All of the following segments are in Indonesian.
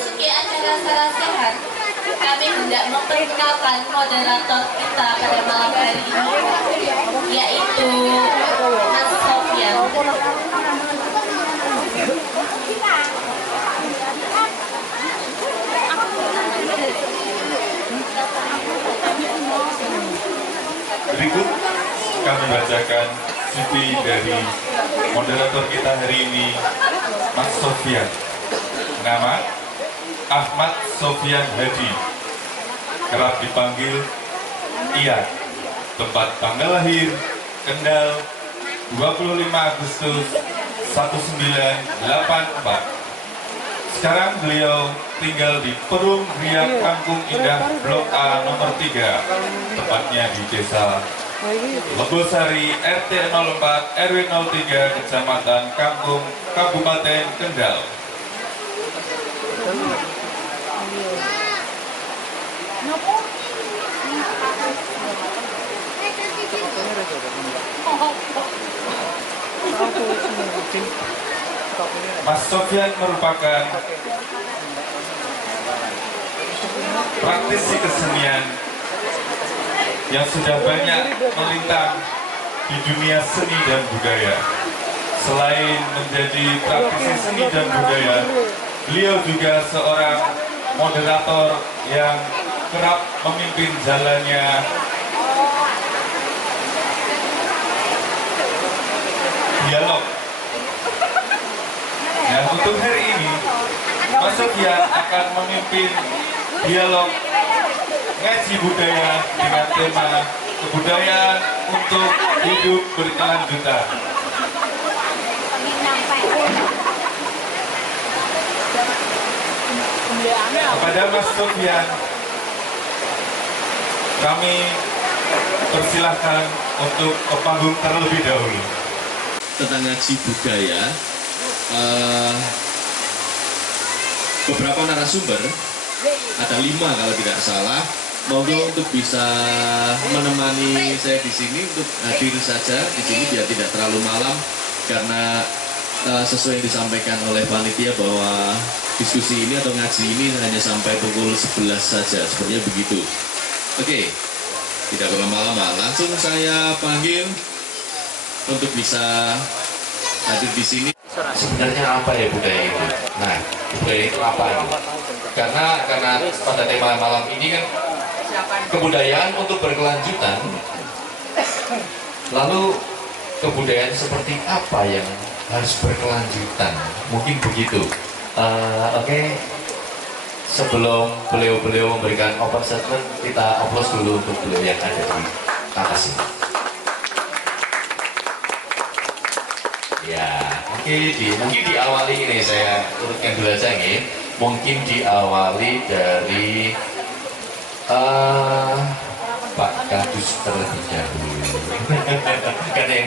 memasuki acara Saran Sehat, kami hendak memperkenalkan moderator kita pada malam hari ini, yaitu Mas Sofyan. Berikut kami bacakan CV dari moderator kita hari ini, Mas Sofyan. Nama Ahmad Sofyan Hadi, kerap dipanggil Iya. Tempat tanggal lahir Kendal 25 Agustus 1984. Sekarang beliau tinggal di Perum Ria Kampung Indah Blok A nomor 3, tepatnya di Desa Lebosari RT 04 RW 03 Kecamatan Kampung Kabupaten Kendal. Mas Sofyan merupakan praktisi kesenian yang sudah banyak melintang di dunia seni dan budaya. Selain menjadi praktisi seni dan budaya, beliau juga seorang moderator yang kerap memimpin jalannya dialog. Nah, untuk hari ini, Mas Sofyan akan memimpin dialog ngaji budaya dengan tema kebudayaan untuk hidup berkelanjutan. Kepada Mas Sofyan, kami persilahkan untuk ke panggung terlebih dahulu. Tentang ngaji budaya, beberapa narasumber, ada 5 kalau tidak salah, monggo untuk bisa menemani saya di sini untuk hadir saja di sini biar tidak terlalu malam, karena sesuai yang disampaikan oleh panitia bahwa diskusi ini atau ngaji ini hanya sampai pukul 11 saja, sepertinya begitu. Oke, tidak berlama-lama, langsung saya panggil untuk bisa hadir di sini. Sebenarnya apa ya budaya itu? Nah, budaya itu apa? Karena pada tema malam ini kan kebudayaan untuk berkelanjutan. Lalu kebudayaan seperti apa yang harus berkelanjutan? Mungkin begitu. Oke. Sebelum beliau memberikan open statement, kita aplaus dulu untuk beliau yang ada di atas ini. Ya, mungkin diawali ini saya urutkan dulu aja nih. Mungkin diawali dari Pak Kadus terlebih dahulu. Karena yang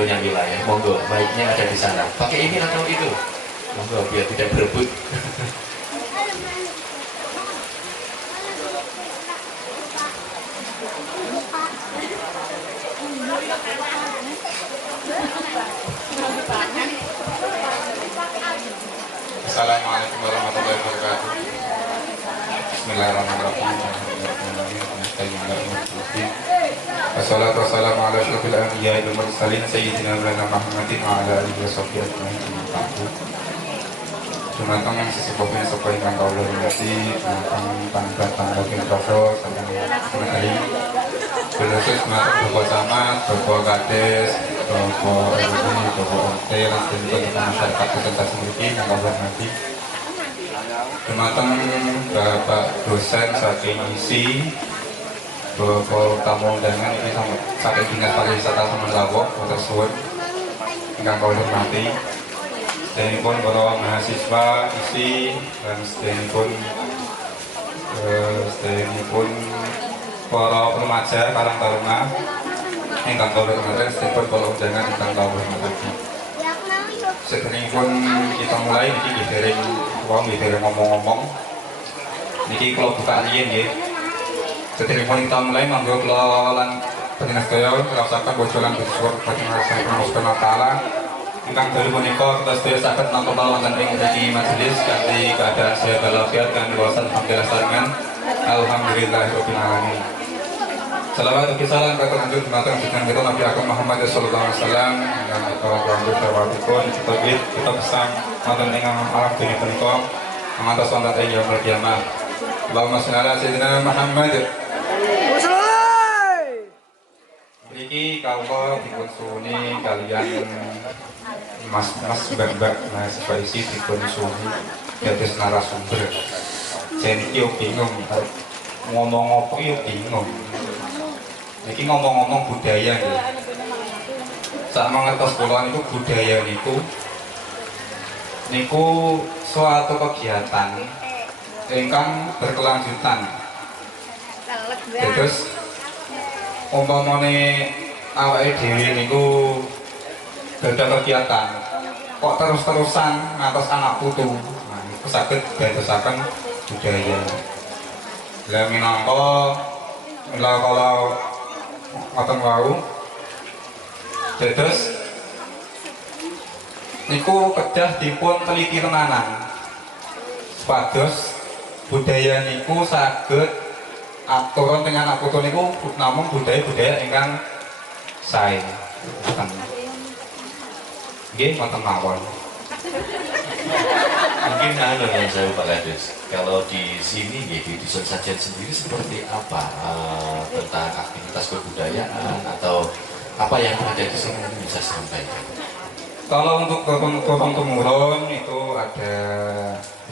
punya wilayah. Monggo, baiknya ada di sana. Pakai ini atau itu? Monggo biar tidak berebut. Assalamualaikum warahmatullahi wabarakatuh. Bismillahirrahmanirrahim. Wassalatu wassalamu ala asyrafil anbiya'i wal mursalin sayyidina Muhammadin wa ala alihi washabbihi ajmain. Jumateng yang sesepupnya sesuai dengan kaula hormati, jumateng tanggal Provo sampai menegari. Berkhusus jumateng Bapak Camat, Bapak Kades, Bapak RW, Bapak RT, dan tentu masyarakat presentasi memiliki yang kaula hormati. Jumateng Bapak dosen saking isi, Bapak tamu undangan ini saking dinas pariwisata Semarang, Kota Suwon, yang kaula hormati. Sedanipun para mahasiswa isi dan sedanipun para remaja Karang Taruna ingkang kawula hormati, sedanipun para undangan ingkang kawula hormati. Sedanipun kita mulai niki dereng ngomong-ngomong. Niki kula buka riyen nggih. Sedanipun kita mulai monggo kula lan panjenengan sedaya ngrasaken bojolan bersuara panjenengan Subhanahu wa taala ingkang dalu punika kita sedaya saged nampa wonten ing mriki majelis kanthi keadaan sehat walafiat kanthi wawasan alhamdulillah sarengan alhamdulillahirabbil alamin. Salawat dan salam kata lanjut matang dengan kita Nabi Agung Muhammad sallallahu alaihi wasallam dan kita lanjut dawatipun kita pesan wonten ing alam dunya punika mangantos wonten ing yaumul kiamah. Allahumma shalli ala sayyidina Muhammad. Mriki kawula dipun suwuni kalian mas-mas mbak-mbak mahasiswa isi dipun suwuni dados narasumber. Jeniki yo bingung ngomong apa yo bingung. Niki ngomong-ngomong budaya nih. Sak mangertos kula niku budaya niku suatu kegiatan ingkang berkelanjutan. Terus umpamane awake dhewe niku gadah kegiatan kok terus-terusan ngantos anak putu. Nah, niku saged dadosaken budaya. Lah minangka kalau ngoten wau dados niku kedah dipun teliti tenanan supados budaya niku saged aturan dengan anak putu niku namung budaya-budaya ingkang sae. Nggih ngoten mawon. Mungkin yang saya Pak Kades, kalau di sini ya, di Dusun Sajen sendiri seperti apa tentang aktivitas kebudayaan atau apa yang ada di sini mungkin bisa sampaikan? Kalau untuk turun-temurun itu ada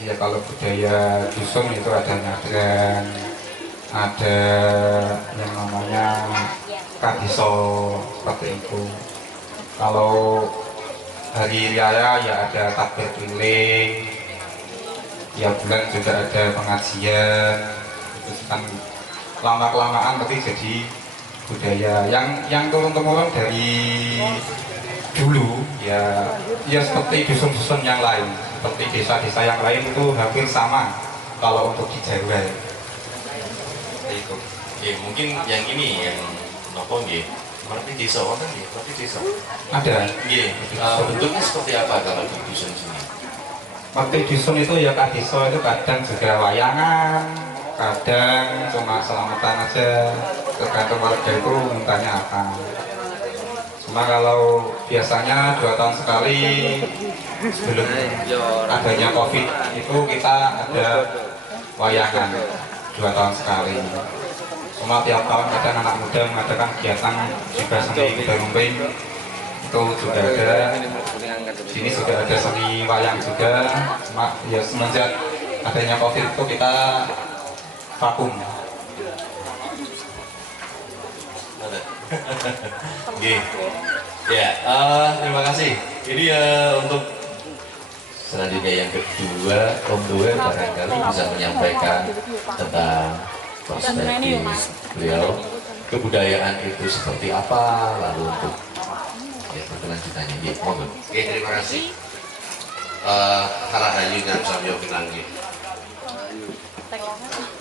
ya kalau budaya dusun itu ada nyadran, ada yang namanya kadiso seperti itu. Kalau hari raya ya ada takbir keliling, ya bulan juga ada pengajian. Itu kan lama-kelamaan tapi jadi budaya yang turun-temurun dari dulu ya seperti dusun-dusun yang lain, seperti desa-desa yang lain itu hampir sama kalau untuk di Jawa. Itu. Ya, mungkin yang ini yang nopo nggih, seperti desa kan nggih, seperti desa. Ada. Nggih, bentuknya seperti apa kalau di dusun sini? Seperti dusun itu ya kadiso itu kadang juga wayangan, kadang cuma selamatan aja, tergantung warga itu mintanya apa. Cuma kalau biasanya 2 tahun sekali sebelum adanya COVID itu kita ada wayangan 2 tahun sekali. Cuma tiap tahun kadang anak muda mengadakan kegiatan juga seni kuda lumping itu juga ada. Sini juga ada seni wayang juga. Cuma ya semenjak adanya COVID itu kita vakum. Oke. Ya, terima kasih. Ini untuk selanjutnya yang kedua, Om Doer barangkali bisa menyampaikan tentang perspektif beliau, kebudayaan itu seperti apa, lalu untuk ya berkelanjutannya. Ya, monggo. Oke, terima kasih. Harahayu dan samyo pinanggi.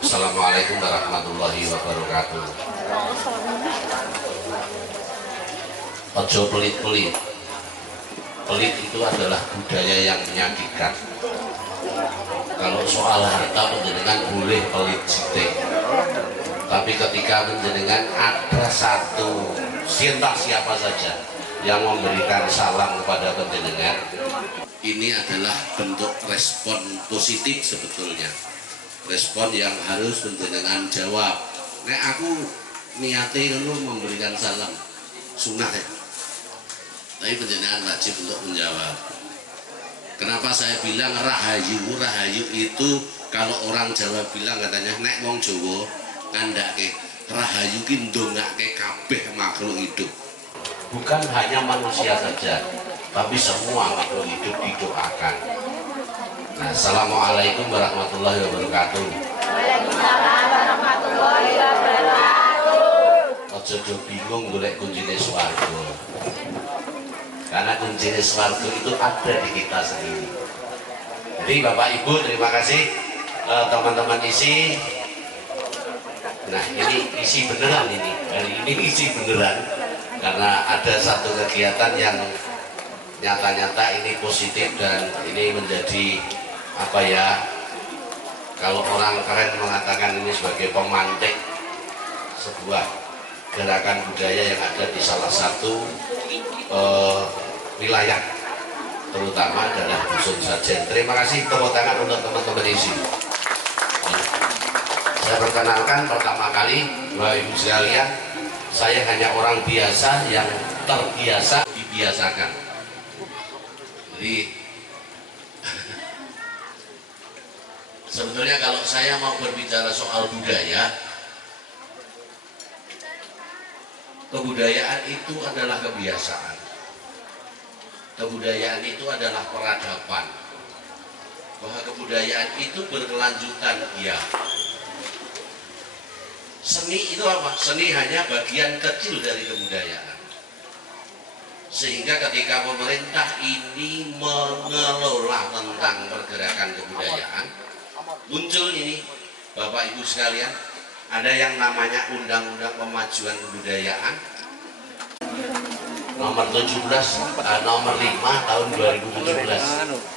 Assalamualaikum warahmatullahi wabarakatuh. Ojo pelit-pelit. Pelit itu adalah budaya yang menyakitkan. Kalau soal harta menjenengan boleh pelit sithik. Tapi ketika menjenengan ada satu entah siapa saja yang memberikan salam kepada penjenengan, ini adalah bentuk respon positif sebetulnya. Respon yang harus penjenengan jawab. Nek aku niate lu memberikan salam sunah ya. Tapi penjenengan wajib untuk menjawab. Kenapa saya bilang rahayu? Rahayu itu kalau orang Jawa bilang katanya nek wong Jawa ngandake rahayu ki ndongake kabeh makhluk hidup. Bukan hanya manusia saja, tapi semua makhluk hidup didoakan. Nah, assalamualaikum warahmatullahi wabarakatuh. Waalaikumsalam warahmatullahi wabarakatuh. Ojo bingung golek kuncine swarga. Karena kuncine swarga itu ada di kita sendiri. Jadi Bapak Ibu terima kasih teman-teman isi. Nah ini isi beneran ini. Hari ini isi beneran. Karena ada satu kegiatan yang nyata-nyata ini positif dan ini menjadi apa ya, kalau orang keren mengatakan ini sebagai pemantik sebuah gerakan budaya yang ada di salah satu wilayah, terutama adalah Dusun Sajen. Terima kasih, tepuk tangan untuk teman-teman di sini. Saya perkenalkan pertama kali, Bapak Ibu sekalian, saya hanya orang biasa yang terbiasa dibiasakan. Jadi sebetulnya kalau saya mau berbicara soal budaya, kebudayaan itu adalah kebiasaan. Kebudayaan itu adalah peradaban. Bahwa kebudayaan itu berkelanjutan, ya. Seni itu apa? Seni hanya bagian kecil dari kebudayaan. Sehingga ketika pemerintah ini mengelola tentang pergerakan kebudayaan, muncul ini, Bapak Ibu sekalian, ada yang namanya Undang-Undang Pemajuan Kebudayaan nomor 5 tahun 2017.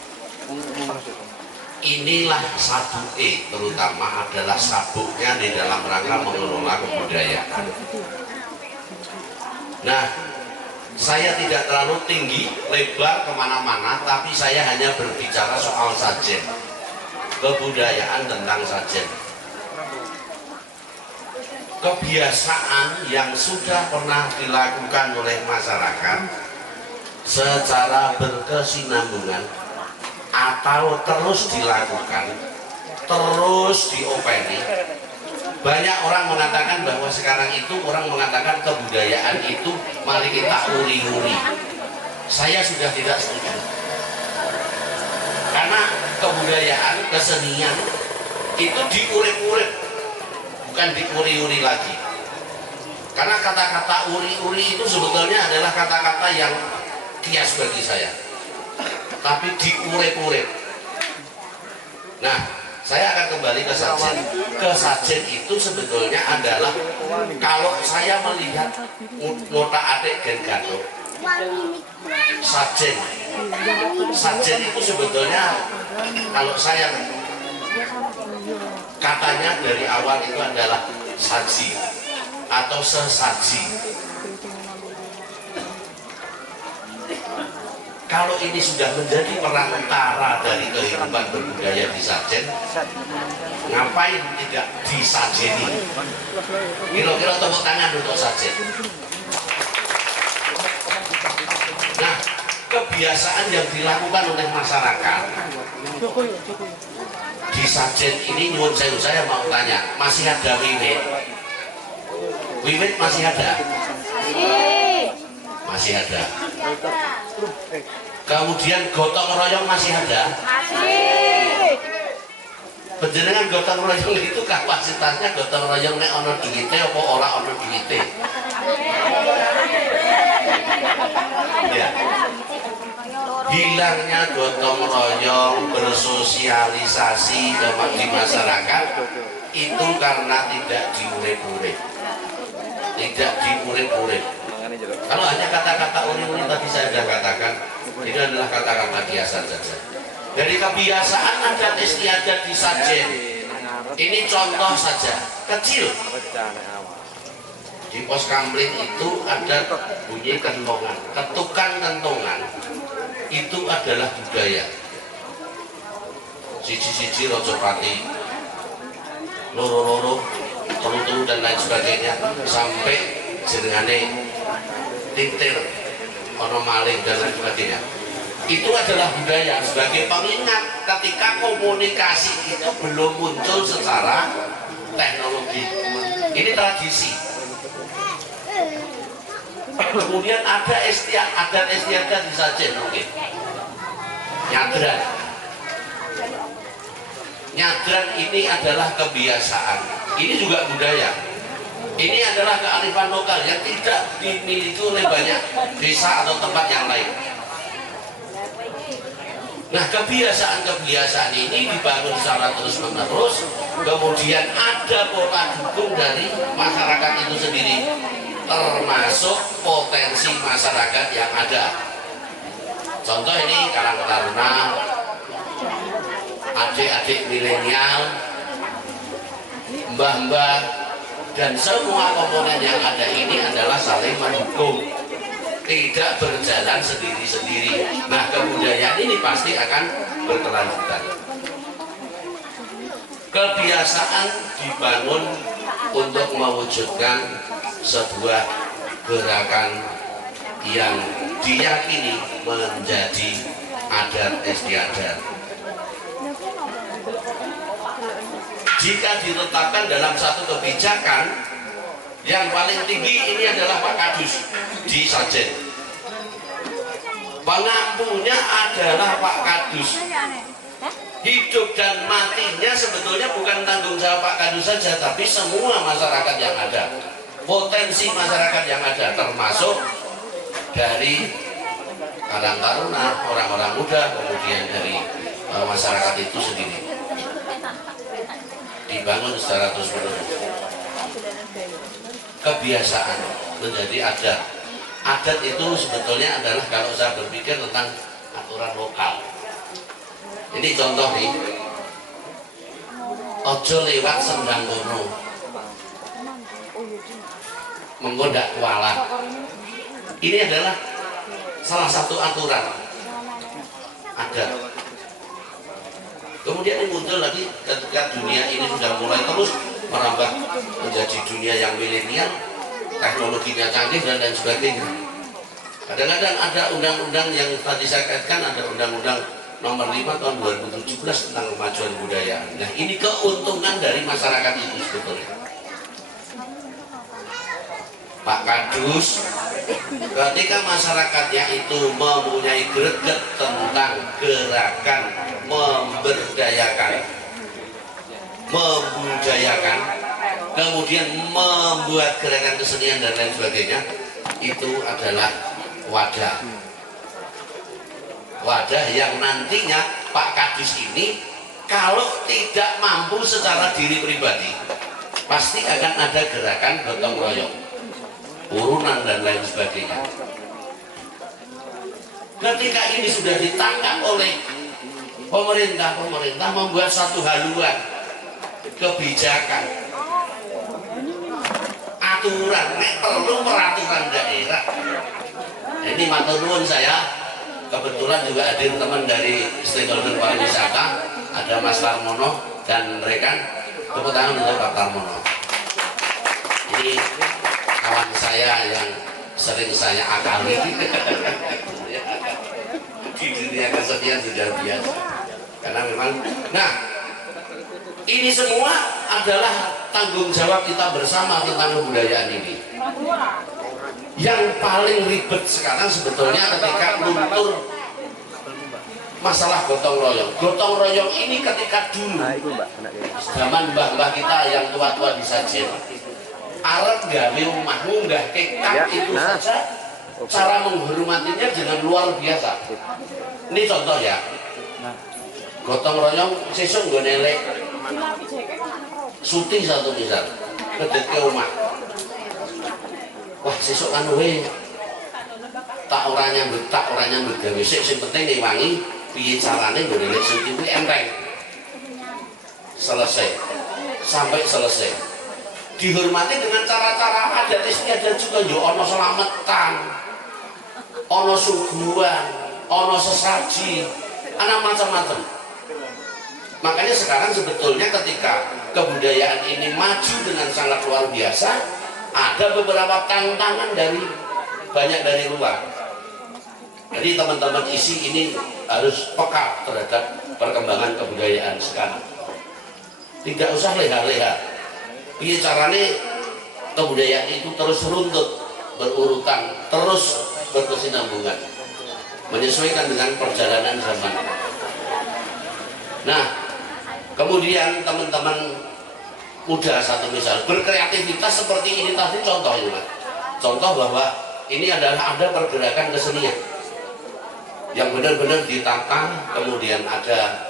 Inilah 1E terutama adalah sabuknya di dalam rangka mengelola kebudayaan. Nah, saya tidak terlalu tinggi, lebar kemana-mana, tapi saya hanya berbicara soal sajen, kebudayaan tentang sajen. Kebiasaan yang sudah pernah dilakukan oleh masyarakat secara berkesinambungan atau terus dilakukan, terus diopeni. Banyak orang mengatakan bahwa sekarang itu orang mengatakan kebudayaan itu mari kita uri-uri. Saya sudah tidak setuju. Karena kebudayaan, kesenian itu diurip-urip, bukan diuri-uri lagi. Karena kata-kata uri-uri itu sebetulnya adalah kata-kata yang kias bagi saya. Tapi diurip-urip. Nah, saya akan kembali ke sajen. Ke sajen itu sebetulnya adalah, kalau saya melihat nota adik Gen Gatot, sajen itu sebetulnya, kalau saya katanya dari awal itu adalah saji atau sesaji. Kalau ini sudah menjadi perantara dari kehidupan berbudaya di sajen, ngapain tidak disajeni? Kira-kira tepuk tangan untuk sajen. Nah, kebiasaan yang dilakukan oleh masyarakat di sajen ini, nyuwun sewu, saya mau tanya, masih ada wiwit? Wiwit masih ada? Masih ada. Kemudian gotong royong masih ada? Masih. Penjenengan gotong royong itu kapasitasnya gotong royong nek ono duwite apa ora ono duwite? Ya. Hilangnya gotong royong, bersosialisasi di masyarakat itu karena tidak diurip-urip. Tidak diurip-urip. Kalau hanya kata-kata uri-uri tadi saya sudah katakan, itu adalah kata-kata kiasan saja. Dari kebiasaan adat istiadat di sajen, ini contoh saja, kecil. Di pos kamling itu ada bunyi kentongan, ketukan kentongan, itu adalah budaya. Siji-siji Rojopati, loro-loro, telu-telu dan lain sebagainya, sampai jenengane tintir, ono maling dan lain sebagainya. Itu adalah budaya sebagai pengingat ketika komunikasi itu belum muncul secara teknologi. Ini tradisi. Kemudian ada adat istiadat di sajen mungkin. Nyadran. Nyadran ini adalah kebiasaan. Ini juga budaya. Ini adalah kearifan lokal yang tidak dimiliki oleh banyak desa atau tempat yang lain. Nah, kebiasaan-kebiasaan ini dibangun secara terus-menerus, kemudian ada pola dukung dari masyarakat itu sendiri, termasuk potensi masyarakat yang ada. Contoh ini Karang Taruna, adik-adik milenial, mbah-mbah, dan semua komponen yang ada ini adalah saling mendukung, tidak berjalan sendiri-sendiri. Nah, kebudayaan ini pasti akan berkelanjutan. Kebiasaan dibangun untuk mewujudkan sebuah gerakan yang diyakini menjadi adat istiadat. Jika ditetapkan dalam satu kebijakan, yang paling tinggi ini adalah Pak Kadus di Sajen. Pengampunya adalah Pak Kadus. Hidup dan matinya sebetulnya bukan tanggung jawab Pak Kadus saja, tapi semua masyarakat yang ada, potensi masyarakat yang ada, termasuk dari Karang Taruna, orang-orang muda, kemudian dari masyarakat itu sendiri, dibangun secara terus-menerus. Kebiasaan menjadi adat. Adat itu sebetulnya adalah, kalau saya berpikir tentang aturan lokal. Ini contoh nih, ojo lewat sendang kono, menggoda kualat. Ini adalah salah satu aturan adat. Kemudian muncul lagi ketika dunia ini sudah mulai terus merambah menjadi dunia yang milenial, teknologinya canggih dan lain sebagainya. Kadang-kadang ada undang-undang yang tadi saya katakan, ada undang-undang nomor 5 tahun 2017 tentang kemajuan kebudayaan. Nah, ini keuntungan dari masyarakat itu sebetulnya. Pak Kadus, ketika masyarakatnya itu mempunyai greget tentang gerakan memberdayakan, membudayakan, kemudian membuat gerakan kesenian dan lain sebagainya, itu adalah wadah yang nantinya Pak Kadus ini kalau tidak mampu secara diri pribadi, pasti akan ada gerakan gotong royong, urunan dan lain sebagainya. Ketika ini sudah ditangkap oleh pemerintah membuat satu haluan kebijakan, aturan, perlu peraturan daerah. Nah, ini matur nuwun saya. Kebetulan juga hadir teman dari stakeholder pariwisata, ada Mas Tarmono dan rekan. Tepuk tangan untuk Pak Tarmono. Ini kawan saya yang sering saya akali di dunia kesenian sudah biasa. Karena memang, nah, ini semua adalah tanggung jawab kita bersama tentang kebudayaan ini. Yang paling ribet sekarang sebetulnya ketika luntur masalah gotong royong. Gotong royong ini ketika dulu zaman mbah-mbah kita yang tua-tua di Sajen, arep gawe omah munggah kekak itu saja, cara menghormatinya dengan luar biasa. Ini contoh ya. Gotong royong sesuk nggo nelek syuting satu misal, kedeke omah. Wah, sesuk kan we tak ora nyambut gawe sik, sing penting ngewangi piye carane nggo nelek syuting kuwi enteng. Selesai. Sampai selesai. Dihormati dengan cara-cara adat istiadat juga, yo ana slametan, ana suguhan, ana sesaji, ana macam-macam. Makanya sekarang sebetulnya ketika kebudayaan ini maju dengan sangat luar biasa, ada beberapa tantangan banyak dari luar. Jadi teman-teman ISI ini harus peka terhadap perkembangan kebudayaan sekarang. Tidak usah leha-leha. Piye carane kebudayaan itu terus runtut, berurutan, terus berkesinambungan, menyesuaikan dengan perjalanan zaman. Nah, kemudian teman-teman muda satu misal berkreativitas seperti ini tadi, contoh ini, contoh bahwa ini adalah ada pergerakan kesenian yang benar-benar ditata, kemudian ada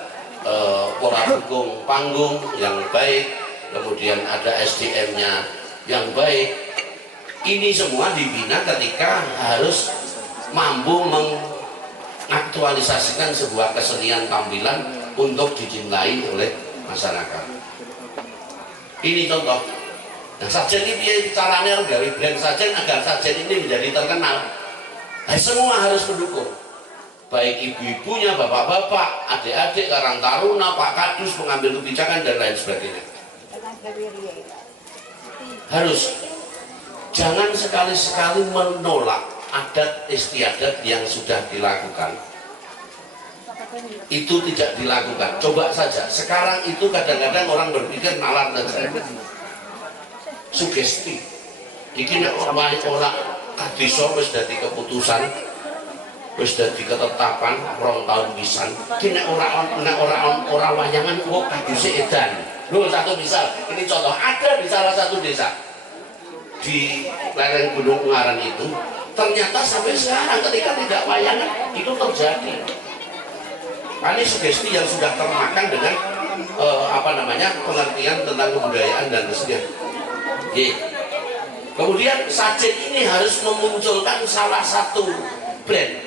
pola dukung panggung yang baik, kemudian ada SDM-nya yang baik. Ini semua dibina ketika harus mampu mengaktualisasikan sebuah kesenian tampilan untuk dicintai oleh masyarakat. Ini contoh. Nah, sajen ini caranya dari brand sajen agar sajen ini menjadi terkenal. Nah, semua harus mendukung. Baik ibu-ibunya, bapak-bapak, adik-adik, karang taruna, Pak Kadus, pengambil kebijakan dan lain sebagainya. Harus. Jangan sekali-sekali menolak adat istiadat yang sudah dilakukan. Itu tidak dilakukan. Coba saja. Sekarang itu kadang-kadang orang berpikir nalar saja. Sugesti. Iki nek orang kadesa wis dadi keputusan, wis dadi ketetapan 2 tahun pisan. Iki nek ora wayangan kok kaduse edan. Lho, satu misal, ini contoh ada di salah satu desa di lereng Gunung Ungaran itu, ternyata sampai sekarang ketika tidak wayangan itu terjadi. Ini sugesti yang sudah termakan dengan pengertian tentang kebudayaan dan kesenian. Kemudian sajen ini harus memunculkan salah satu brand.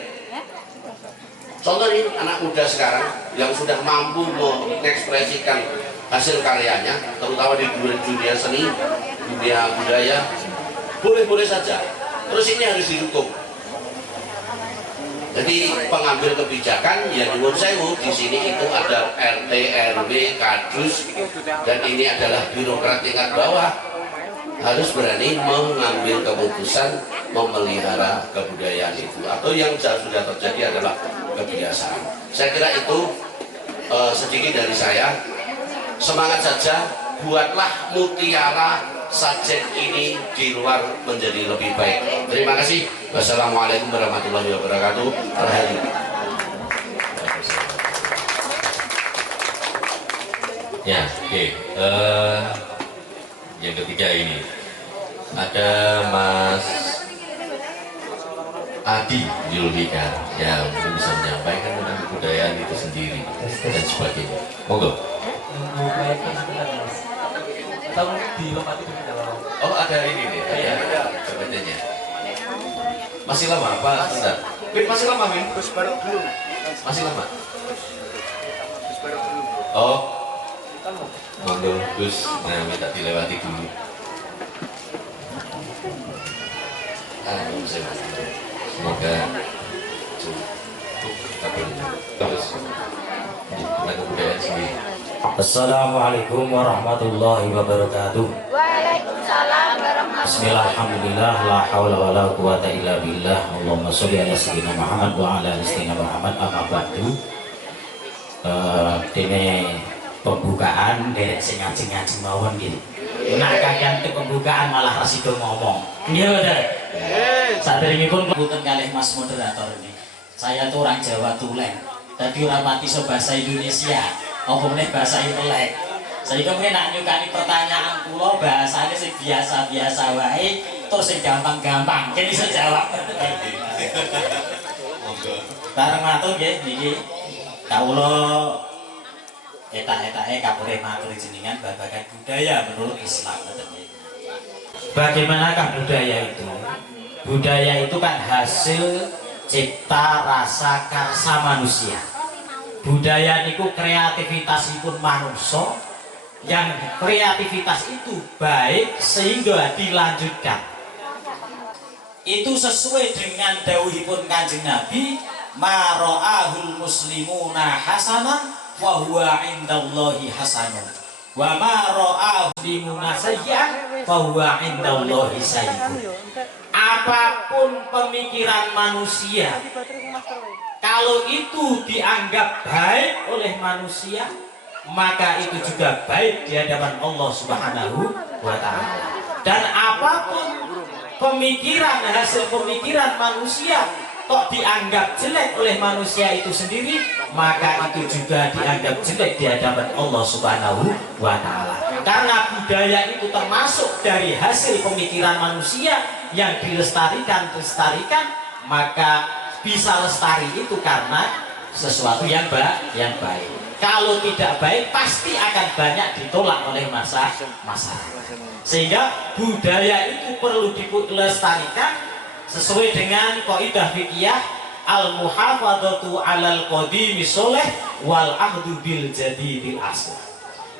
Contoh ini anak muda sekarang yang sudah mampu mengekspresikan hasil karyanya, terutama di dunia seni, dunia budaya, boleh-boleh saja. Terus ini harus didukung. Jadi pengambil kebijakan ya nyuwun sewu, di sini itu ada RT, RW, Kadus, dan ini adalah birokrat tingkat bawah, harus berani mengambil keputusan memelihara kebudayaan itu, atau yang sudah terjadi adalah kebiasaan. Saya kira itu sedikit dari saya. Semangat saja, buatlah mutiara sajen ini di luar menjadi lebih baik. Terima kasih. Wassalamualaikum warahmatullahi wabarakatuh. Ya, oke. Yang ketiga ini ada Mas Adi Julhika yang bisa menyampaikan tentang kebudayaan itu sendiri dan sebagainya. Monggo. Oh, ada ini nih, ya, sebetulnya. Masih lama apa? Sebentar. Masih lama, Min? Masih lama. Oh, monggo, Gus. Nah, minta dilewati dulu. Semoga cukup terus tentang kebudayaan sendiri. Assalamualaikum warahmatullahi wabarakatuh. Waalaikumsalam warahmatullahi Bismillahirrahmanirrahim. La haula wala quwata illa billah. Allahumma sholli ala sayyidina Muhammad wa ala ali sayyidina Muhammad. Amma ba'du. Dene pembukaan derek sing ngaji-ngaji mawon gitu. Nah, kadang ke pembukaan malah rasido ngomong. Iya, Dek. Saderengipun punten kalih Mas moderator ini. Saya tuh orang Jawa Tulen. Tadi orang mati so bahasa Indonesia. Apa meneh bahasa intelek. Saya mungkin nak nyukani pertanyaan kula bahasanya sing biasa-biasa wae terus sing gampang-gampang. Kene iso jawab. Bareng matur nggih niki kawula etak-etake kapure matur jenengan babagan budaya menurut Islam. Bagaimanakah budaya itu? Budaya itu kan hasil cipta rasa karsa manusia. Budaya niku kreativitasipun manusia, yang kreativitas itu baik sehingga dilanjutkan. Itu sesuai dengan dawuhipun Kanjeng Nabi, ma ra'ahul muslimuna hasanan wa huwa indallahi hasanun wa ma ra'ahul muslimuna sayyi'an fa huwa indallahi sayyi'un. Apapun pemikiran manusia, kalau itu dianggap baik oleh manusia, maka itu juga baik di hadapan Allah Subhanahu wa Ta'ala. Dan apapun pemikiran, hasil pemikiran manusia kok dianggap jelek oleh manusia itu sendiri, maka itu juga dianggap jelek di hadapan Allah Subhanahu wa Ta'ala. Karena budaya itu termasuk dari hasil pemikiran manusia yang dilestarikan, maka bisa lestari itu karena sesuatu yang baik. Kalau tidak baik pasti akan banyak ditolak oleh masyarakat. Sehingga budaya itu perlu dilestarikan sesuai dengan kaidah fikih al muhafadzatu alal qadimi sholeh wal ahdu bil jadidil aslah.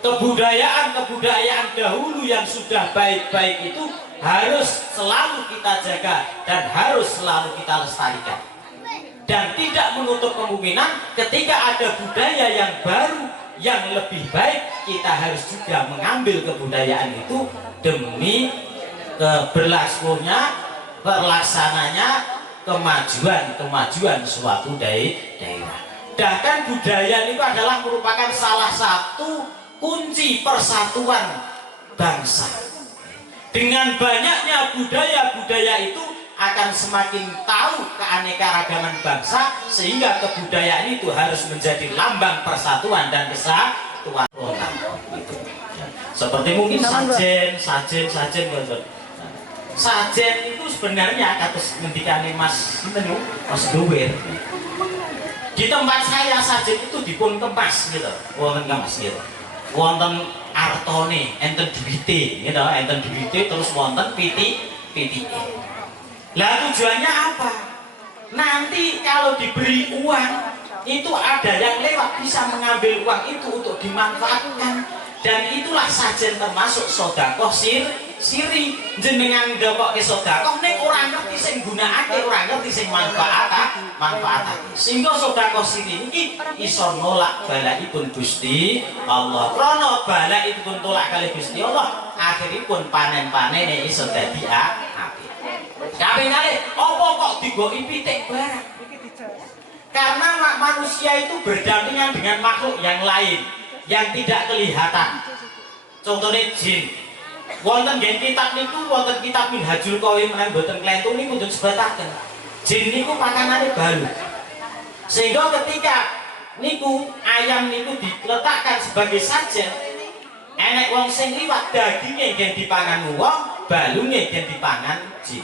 Kebudayaan dahulu yang sudah baik-baik itu harus selalu kita jaga dan harus selalu kita lestarikan. Dan tidak menutup kemungkinan ketika ada budaya yang baru yang lebih baik, kita harus juga mengambil kebudayaan itu demi keberlangsungannya, terlaksananya kemajuan suatu daerah. Bahkan budaya itu adalah merupakan salah satu kunci persatuan bangsa. Dengan banyaknya budaya itu akan semakin tahu keanekaragaman bangsa, sehingga kebudayaan itu harus menjadi lambang persatuan dan kesatuan kota. Seperti mungkin sajen itu sebenarnya kata ngendikane Mas Duwer. Di tempat saya sajen itu dipun kemas gitu, wonten kemas gitu. Wonten artone, enten duwite, gitu, enten duwite terus wonten pitike. Lah tujuannya apa? Nanti kalau diberi uang itu ada yang lewat bisa mengambil uang itu untuk dimanfaatkan, dan itulah sajen termasuk sedekah siri. Jenengan ndepokke sedekah ning ora ngerti sing gunakake, ora ngerti sing manfaatake. Sehingga sedekah siri iki iso nolak balaipun Gusti Allah. Krana balaipun tolak kali Gusti Allah, akhiripun panen-panene iso dadi apik. Kaping kalih, apa kok digoki pitik barang? Karena manusia itu berdampingan dengan makhluk yang lain yang tidak kelihatan. Contohnya jin. Wonten nggih kitab niku, wonten kitab Minhajul Qawi menawi boten klentu niku pun sebataken. Jin niku pakanane balut. Sehingga ketika niku ayam niku diletakkan sebagai sajen, enek wong sing liwat dagingnya yang dipangan wong, balungnya yang dipangan jin.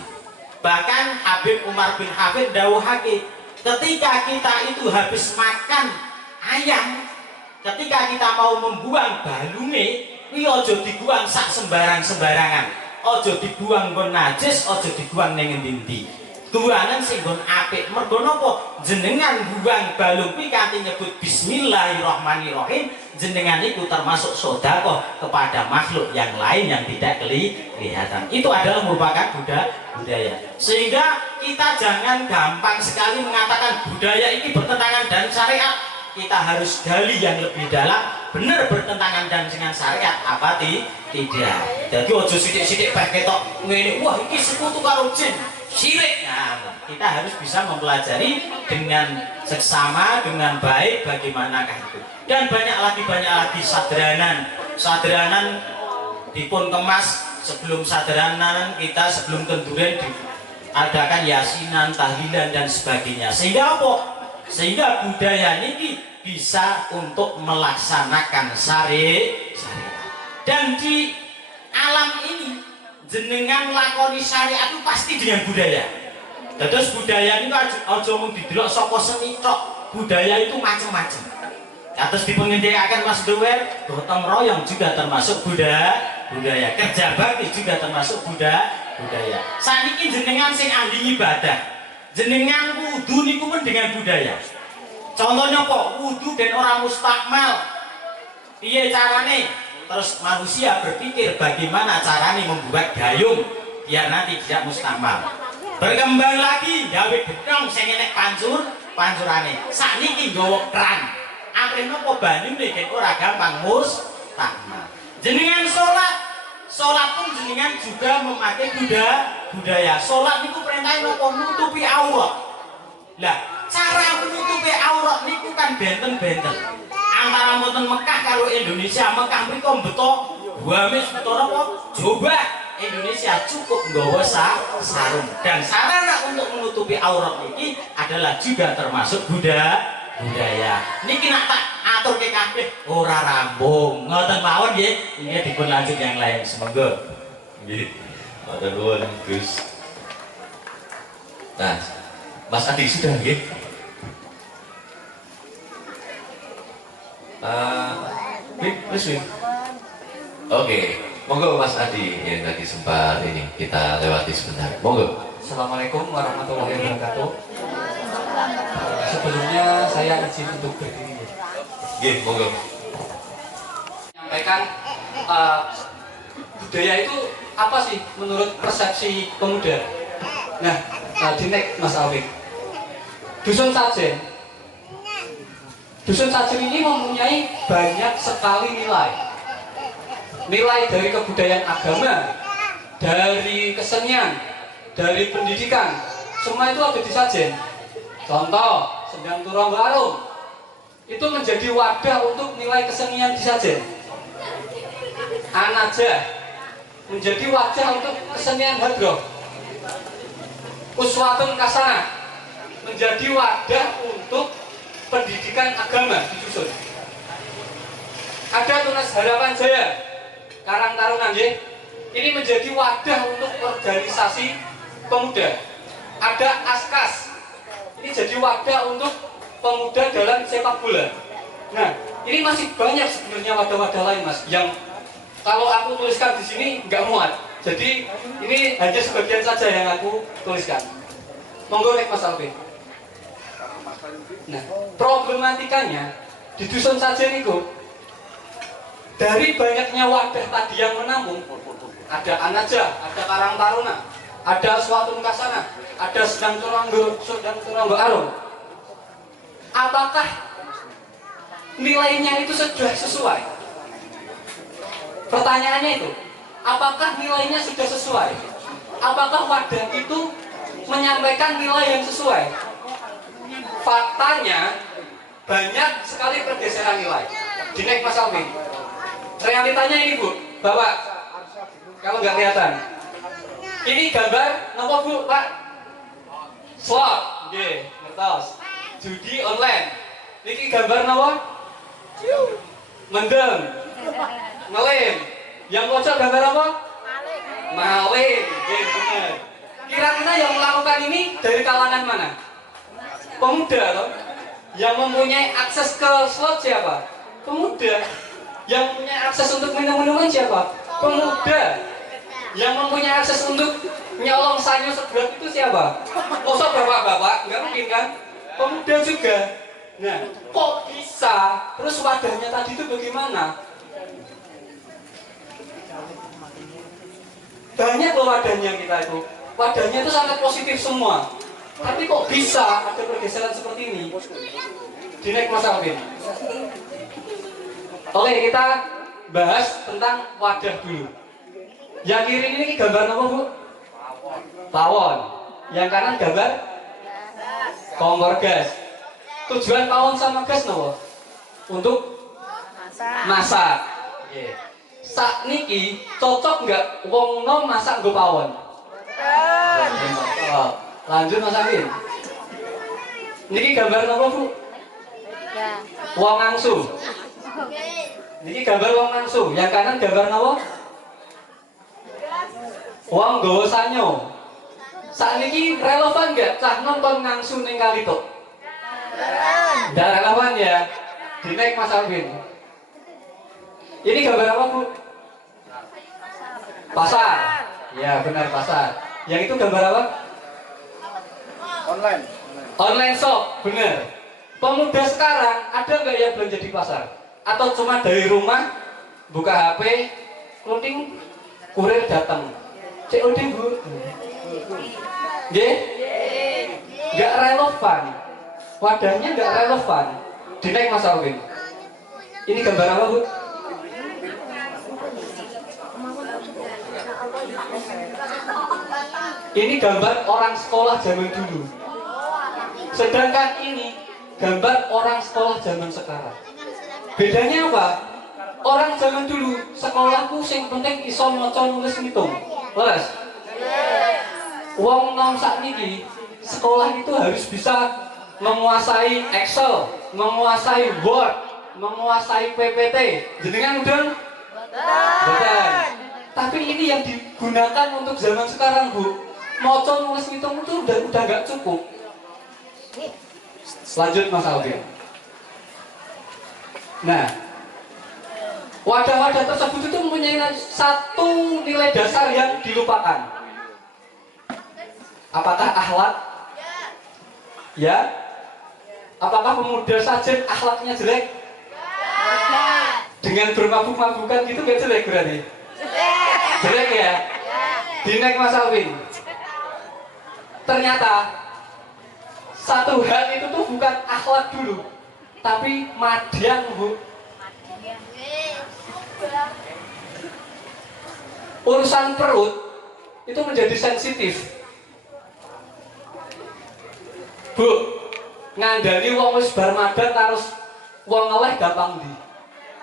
Bahkan Habib Umar bin Hafid dawuhake, ketika kita itu habis makan ayam, ketika kita mau membuang balungnya, kuwi aja dibuang sak sembarangan. Aja dibuang nggon najis, aja dibuang ning endi-endi. Buangan sing nggon apik. Mergo napa? Jenengan buang balung kuwi kanthi nyebut bismillahirrahmanirrahim, jenengan itu termasuk sedekah kepada makhluk yang lain yang tidak kelihatan. Itu adalah merupakan budaya. Sehingga kita jangan gampang sekali mengatakan budaya ini bertentangan dengan syariat. Kita harus gali yang lebih dalam, benar bertentangan dengan syariat apa tidak. Jadi ojo sidik-sidik pakai ketok ngene, wah ini sekutu karo jin, syirik. Nah, kita harus bisa mempelajari dengan seksama, dengan baik bagaimanakah itu. Dan banyak lagi sadranan dipun kemas. Sebelum sadranan kita, sebelum kenduren diadakan yasinan, tahlilan dan sebagainya. Sehingga apa? Sehingga budaya ini bisa untuk melaksanakan syariat. Dan di alam ini jenengan lakoni syariat itu pasti dengan budaya. Terus budaya ini aja mung didelok saka seni tok. Budaya itu macam-macam. Terus dipengendalikan Mas Duwer, gotong royong juga termasuk budaya. Kerja bakti juga termasuk budaya. Saniki jenengan sing ahli ibadah, jenengan wudu niku pun dengan budaya. Contohnya kok wudu dan orang mustakmal, piye carane? Terus manusia berpikir bagaimana carane membuat gayung biar nanti tidak mustakmal. Berkembang lagi, gawe gedhong sing enek pancurane. Sakniki nggawa kran. Akhire napa banyune nek ora gampang mustakmal. Jenengan salat pun jenengan juga memakai budaya. Salat niku perintahnya napa? Nutupi aurat. Lah, cara menutupi aurat niku kan benten-benten. Antara wonten Mekah karo Indonesia. Mekah mriku mbeto gamis beto napa? Jubah. Indonesia cukup nggawa sarung. Dan sarana untuk menutupi aurat niki adalah juga termasuk budaya. Niki nak tak atur ke kabeh ora rambung. Ngoten mawon nggih. Ini dipun lanjut yang lain semoga. Nggih. Matur nuwun, Gus. Nah, Mas Adi sudah nggih? Wis. Oke, monggo Mas Adi yang tadi sempat ini kita lewati sebentar. Monggo. Assalamualaikum warahmatullahi wabarakatuh. Sebelumnya saya izin untuk berdiri. Oke, monggo. Menyampaikan budaya itu apa sih menurut persepsi pemuda? Nah, Dinek Mas Alvin. Dusun Sajen. Dusun Sajen ini mempunyai banyak sekali nilai. Nilai dari kebudayaan agama, dari kesenian, dari pendidikan, semua itu ada di Sajen. Contoh, Sendang Turong Warung itu menjadi wadah untuk nilai kesenian di Sajen. Anajah menjadi wadah untuk kesenian hadroh. Uswatun Kasana menjadi wadah untuk pendidikan agama di dusun. Ada Tunas Harapan Jaya, Karang Taruna nggih. Ini menjadi wadah untuk organisasi pemuda. Ada Askas. Ini jadi wadah untuk pemuda dalam sepak bola. Nah, ini masih banyak sebenarnya wadah-wadah lain, Mas, yang kalau aku tuliskan di sini nggak muat. Jadi ini hanya sebagian saja yang aku tuliskan. Monggo nek Mas Alvin. Nah, problematikanya di dusun Sajen itu dari banyaknya wadah tadi yang menampung, ada Anajah, ada Karang Taruna, ada Swatun Kasana, ada Sendang Turanggo Arum. Apakah nilainya itu sudah sesuai? Pertanyaannya itu, apakah nilainya sudah sesuai? Apakah wadah itu menyampaikan nilai yang sesuai? Faktanya banyak sekali pergeseran nilai. Dinek Mas Alvin. Realitanya ini Bu, Bapak, kalau nggak kelihatan. Ini gambar nopo Bu, Pak? Slot, nggih, ngertos. Judi online. Niki gambar nopo? Mendem. Ngelim. Yang pojok gambar apa? Maling. Nggih, bener. Kira-kira yang melakukan ini dari kalangan mana? Pemuda loh. Yang mempunyai akses ke slot siapa? Pemuda. Yang punya akses untuk minum-minuman siapa? Pemuda. Yang mempunyai akses untuk nyolong sayur seberat itu siapa? Masa bapak-bapak? Enggak mungkin kan? Pemuda juga. Nah, kok bisa? Terus wadahnya tadi itu bagaimana? Banyak loh wadahnya kita itu. Wadahnya itu sangat positif semua. Tapi kok bisa ada pergeseran seperti ini? Dinek Mas Alvin. Oke, kita bahas tentang wadah dulu. Yang kiri ini gambar apa Bu? Pawon. Yang kanan gambar kompor gas. Tujuan pawon sama gas nopo? Untuk masak. Sak niki cocok nggak wong nom masak nggo pawon? Lanjut Mas Alvin. Niki gambar apa Bu? Wong ngangsu. Niki gambar wong ngangsu. Yang kanan gambar apa? Wong nggawa sanyo. Sakniki relevan nggak cah nonton ngangsu ning kali tok? Nggak relevan ya. Dinek Mas Alvin. Ini gambar apa Bu? Pasar. Ya benar pasar. Yang itu gambar apa? Online shop, benar. Pemuda sekarang ada nggak yang belanja di pasar? Atau cuma dari rumah buka HP, clothing, kurir datang, COD Bu? Nggak relevan. Wadahnya nggak relevan. Dinek Mas Alvin. Ini gambar apa Bu? Ini gambar orang sekolah zaman dulu. Sedangkan ini gambar orang sekolah zaman sekarang. Bedanya apa? Orang zaman dulu sekolahku sing penting iso maca nulis ngitung. Leres? Wong nom sakniki sekolah itu harus bisa menguasai Excel, menguasai Word, menguasai PPT. Jenengan udah? Bukan. Tapi ini yang digunakan untuk zaman sekarang Bu. Maca nulis ngitung itu udah nggak cukup. Lanjut Mas Alvin. Nah, wadah-wadah tersebut itu mempunyai satu nilai dasar yang dilupakan. Apakah akhlak? Ya. Apakah pemuda Sajen akhlaknya jelek? Dengan bermabuk-mabukan gitu gak jelek berarti? Jelek ya? Dinek Mas Alvin. Ternyata satu hal itu tuh bukan akhlak dulu, tapi madang, Bu. Urusan perut itu menjadi sensitif. Bu, ngandani wong wis bar madang terus wong ngeleh gampang ndi?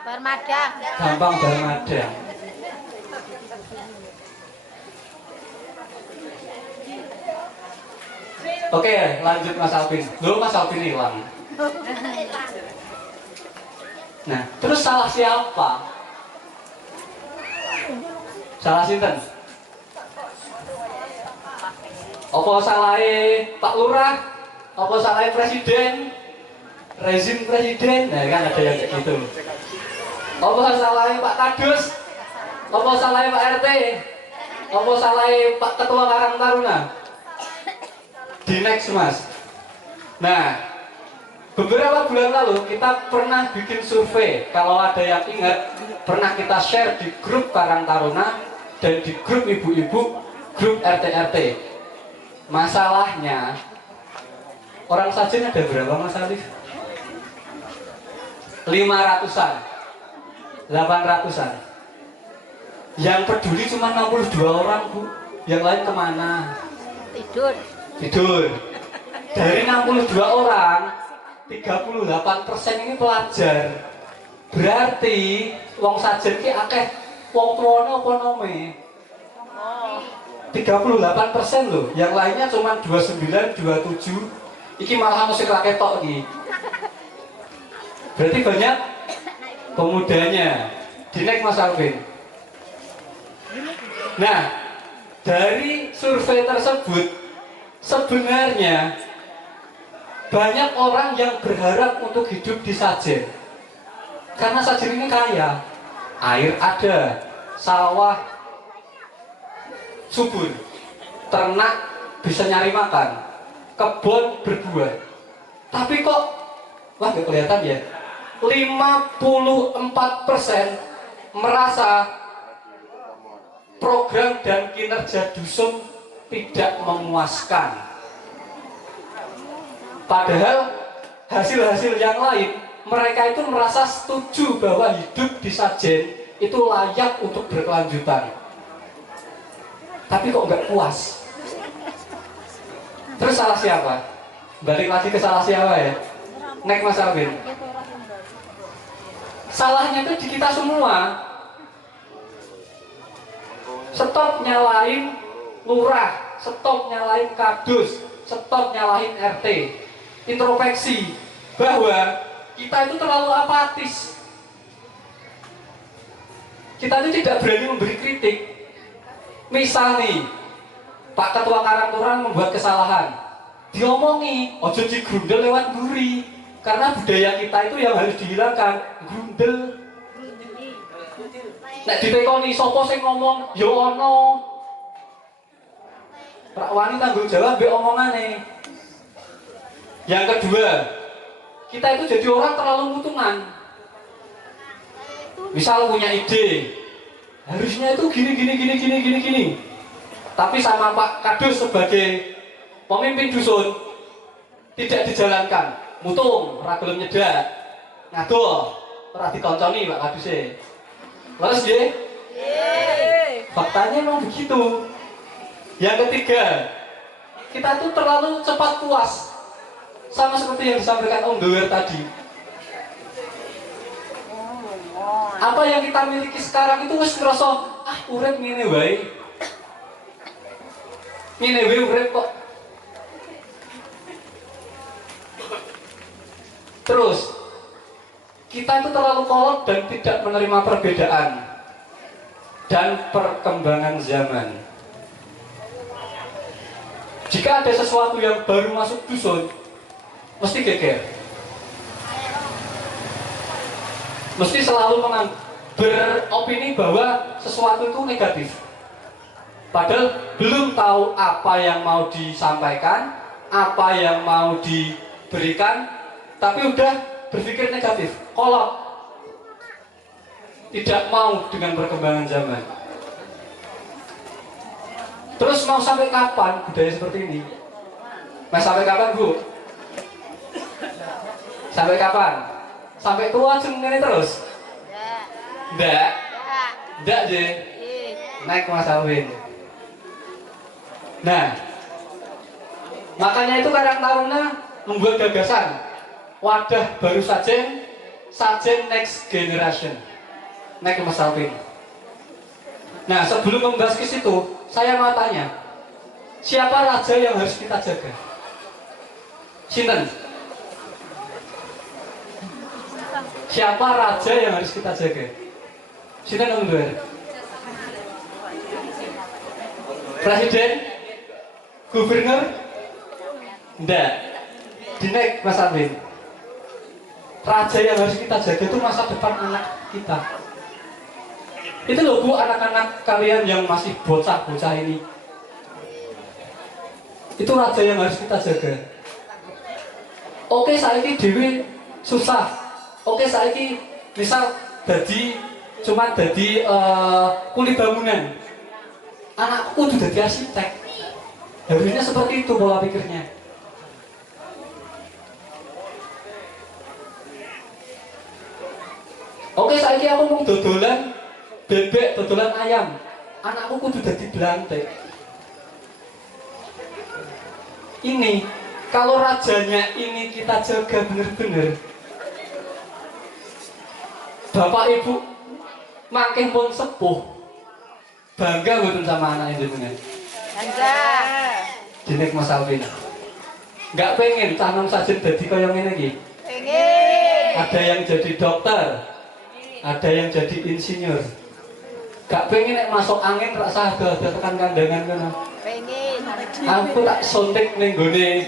Bar madang. Gampang bar madang. Oke, lanjut Mas Alvin. Loh, Mas Alvin hilang. Nah, terus salah siapa? Salah sinten? Apa salahnya Pak Lurah? Apa salahnya Presiden? Rezim Presiden? Nah kan ada yang kayak gitu. Apa salahnya Pak Kadus? Apa salahnya Pak RT? Apa salahnya Pak Ketua Karang Taruna? Di next Mas. Nah, beberapa bulan lalu kita pernah bikin survei. Kalau ada yang ingat, pernah kita share di grup Karang Taruna dan di grup ibu-ibu, grup RT-RT. Masalahnya, orang Sajen ada berapa Mas Alif? 500-an, 800-an. Yang peduli cuma 62 orang, Bu. Yang lain kemana? Tidur. Tidur. Dari 62 orang, 38% ini pelajar. Berarti wong Sajen ki akeh wong tuane apa nome? 38% loh. Yang lainnya cuma 29, 27. Iki malah musik ra ketok iki. Berarti banyak pemudanya. Dinek Mas Alvin. Nah, dari survei tersebut sebenarnya banyak orang yang berharap untuk hidup di Sajen. Karena Sajen ini kaya. Air ada, sawah subur, ternak bisa nyari makan, kebun berbuah. Tapi kok, wah gak kelihatan ya, 54% merasa program dan kinerja dusun tidak memuaskan. Padahal hasil-hasil yang lain, mereka itu merasa setuju bahwa hidup di Sajen itu layak untuk berkelanjutan. Tapi kok nggak puas? Terus salah siapa? Balik lagi ke salah siapa ya? Nek Mas Alvin. Salahnya itu di kita semua. Stop nyalain lurah, stop nyalain kadus, stop nyalain RT. Introspeksi bahwa kita itu terlalu apatis. Kita itu tidak berani memberi kritik. Misal nih, Pak Ketua Karangturan membuat kesalahan, diomongi, ojo digrundel lewat guri. Karena budaya kita itu yang harus dihilangkan, grundel. Nek ditekoni sapa sing ngomong, ya ono. Rak wani tanggung jawab mbek omongane. Yang kedua, kita itu jadi orang terlalu mutungan. Misal punya ide, harusnya itu gini. Tapi sama Pak Kadus sebagai pemimpin dusun tidak dijalankan. Mutung, ora gelem nyedak. Ngadoh, ora dikonconi Pak Kaduse. Leres nggih? Faktanya memang begitu. Yang ketiga, kita tuh terlalu cepat puas. Sama seperti yang disampaikan Om Dower tadi. Apa yang kita miliki sekarang itu wis ngerasa, urip ngene wae. Ngene wae urip kok. Terus, kita itu terlalu kolot dan tidak menerima perbedaan dan perkembangan zaman. Jika ada sesuatu yang baru masuk dusun, mesti geger. Mesti selalu beropini bahwa sesuatu itu negatif. Padahal belum tahu apa yang mau disampaikan, apa yang mau diberikan, tapi udah berpikir negatif, kolot, tidak mau dengan perkembangan zaman. Terus mau sampai kapan budaya seperti ini? Mas, sampai kapan, Bu? Sampai kapan? Sampai tua ini terus? Enggak. Enggak, Je. Naik Mas Alvin. Nah, makanya itu Karang Taruna membuat gagasan wadah baru sajen next generation. Naik Mas Alvin. Nah, sebelum membahas ke situ, saya mau tanya, siapa raja yang harus kita jaga? Sinten? Siapa raja yang harus kita jaga? Sinten Om? Presiden? Gubernur? Enggak. Dinek Mas Alvin. Raja yang harus kita jaga itu masa depan anak kita. Itu loh Bu, anak-anak kalian yang masih bocah-bocah ini. Itu raja yang harus kita jaga. Oke, saiki dhewe susah. Oke, saiki misal cuma dadi kuli bangunan. Anakku udah jadi arsitek. Harusnya seperti itu pola pikirnya. Oke, saiki aku mau dodolan bebek, dodolan ayam. Anakku kudu dadi belantik. Ini kalau rajanya ini kita jaga bener-bener, bapak ibu makin pun sepuh, bangga betul sama anak jenengan. Bangga. Dinek Mas Alvin. Nggak pengen tanam sajen dadi kaya ngene iki. Pengen. Ada yang jadi dokter, ada yang jadi insinyur. Gak pengen nek masuk angin rasa ada tekan kandangan kono. Pengen. Aku tak sontek ning gone.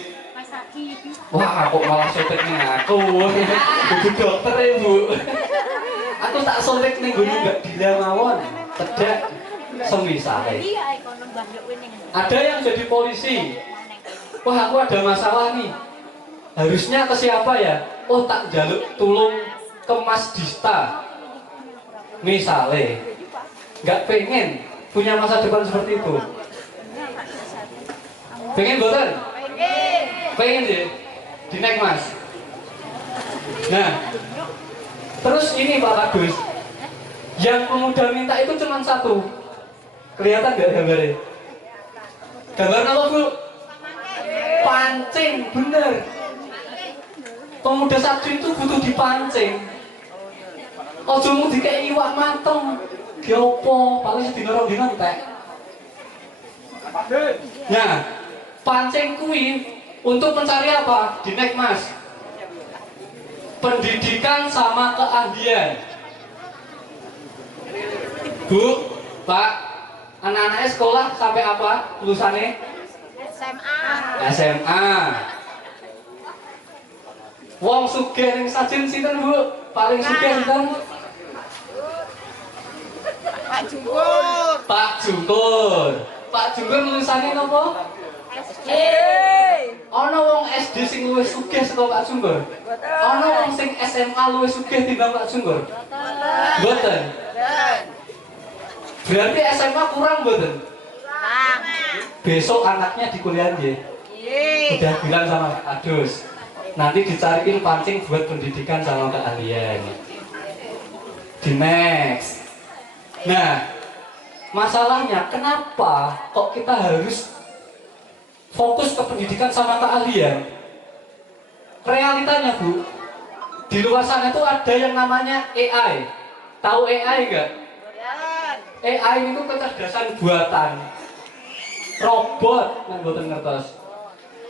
Wah, kok malah sonteknya aku. Ibu dokter ya, Bu. Aku tak sontek ning gone Mbak Dila mawon. Cedak semisale. Ada yang jadi polisi. Wah, aku ada masalah nih. Harusnya ke siapa ya? Oh, tak jaluk tulung ke Mas Dista. Misale. Nggak pengen punya masa depan seperti itu. Pengen boten? Pengen deh. Dinek Mas. Nah, terus ini Pak Kadus, yang pemuda minta itu cuma satu. Kelihatan nggak gambarnya? Gambar apa, Bu? Pancing, bener. Pemuda sabjin itu butuh dipancing. Ojo mu dikei iwak mateng. Giopo, paling sedina rong dina entek. Nah, pancing kuwi untuk mencari apa? Dinek Mas. Pendidikan sama keahlian. Bu, Pak, anak-anaknya sekolah sampai apa lulusannya? SMA. SMA. Wong sugih ning sajen sinten, Bu? Paling sugih sinten? Pak Jungkur. Pak Jungkur. Pak Jungkur lulusannya napa? SD. Ana wong SD sing luwih sugih saka Pak Jungkur? Ana wong sing SMA luwih sugih timbang Pak Jungkur? Mboten. Berarti SMA kurang mboten? Kurang. Besok anaknya di kuliah nggih. Udah bilang sama Pak Kadus. Nanti dicariin pancing buat pendidikan sama keahlian. Di next. Nah, masalahnya kenapa kok kita harus fokus ke pendidikan sama keahlian? Realitanya, Bu, di luar sana itu ada yang namanya AI. Tahu AI enggak? AI itu kecerdasan buatan. Robot yang buatan ngertos.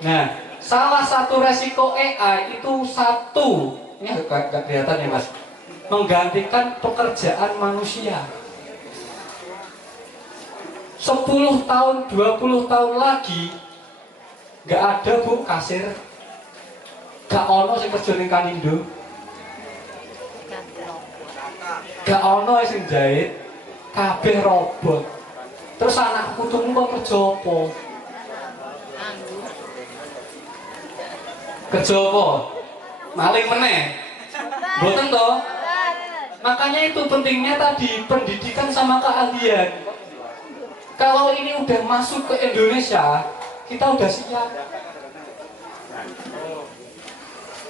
Nah, salah satu resiko AI itu satu, ini agak kelihatan ya Mas, menggantikan pekerjaan manusia. 10 tahun, 20 tahun lagi gak ada Bu kasir, gak ono sing kerja ning Kanindo, gak ono sing jahit, kabeh robot. Terus anak putumu kok kerja apa? Kerja apa? maling meneh. Boten toh? Makanya itu pentingnya tadi pendidikan sama keahlian. Kalau ini udah masuk ke Indonesia, kita udah siap.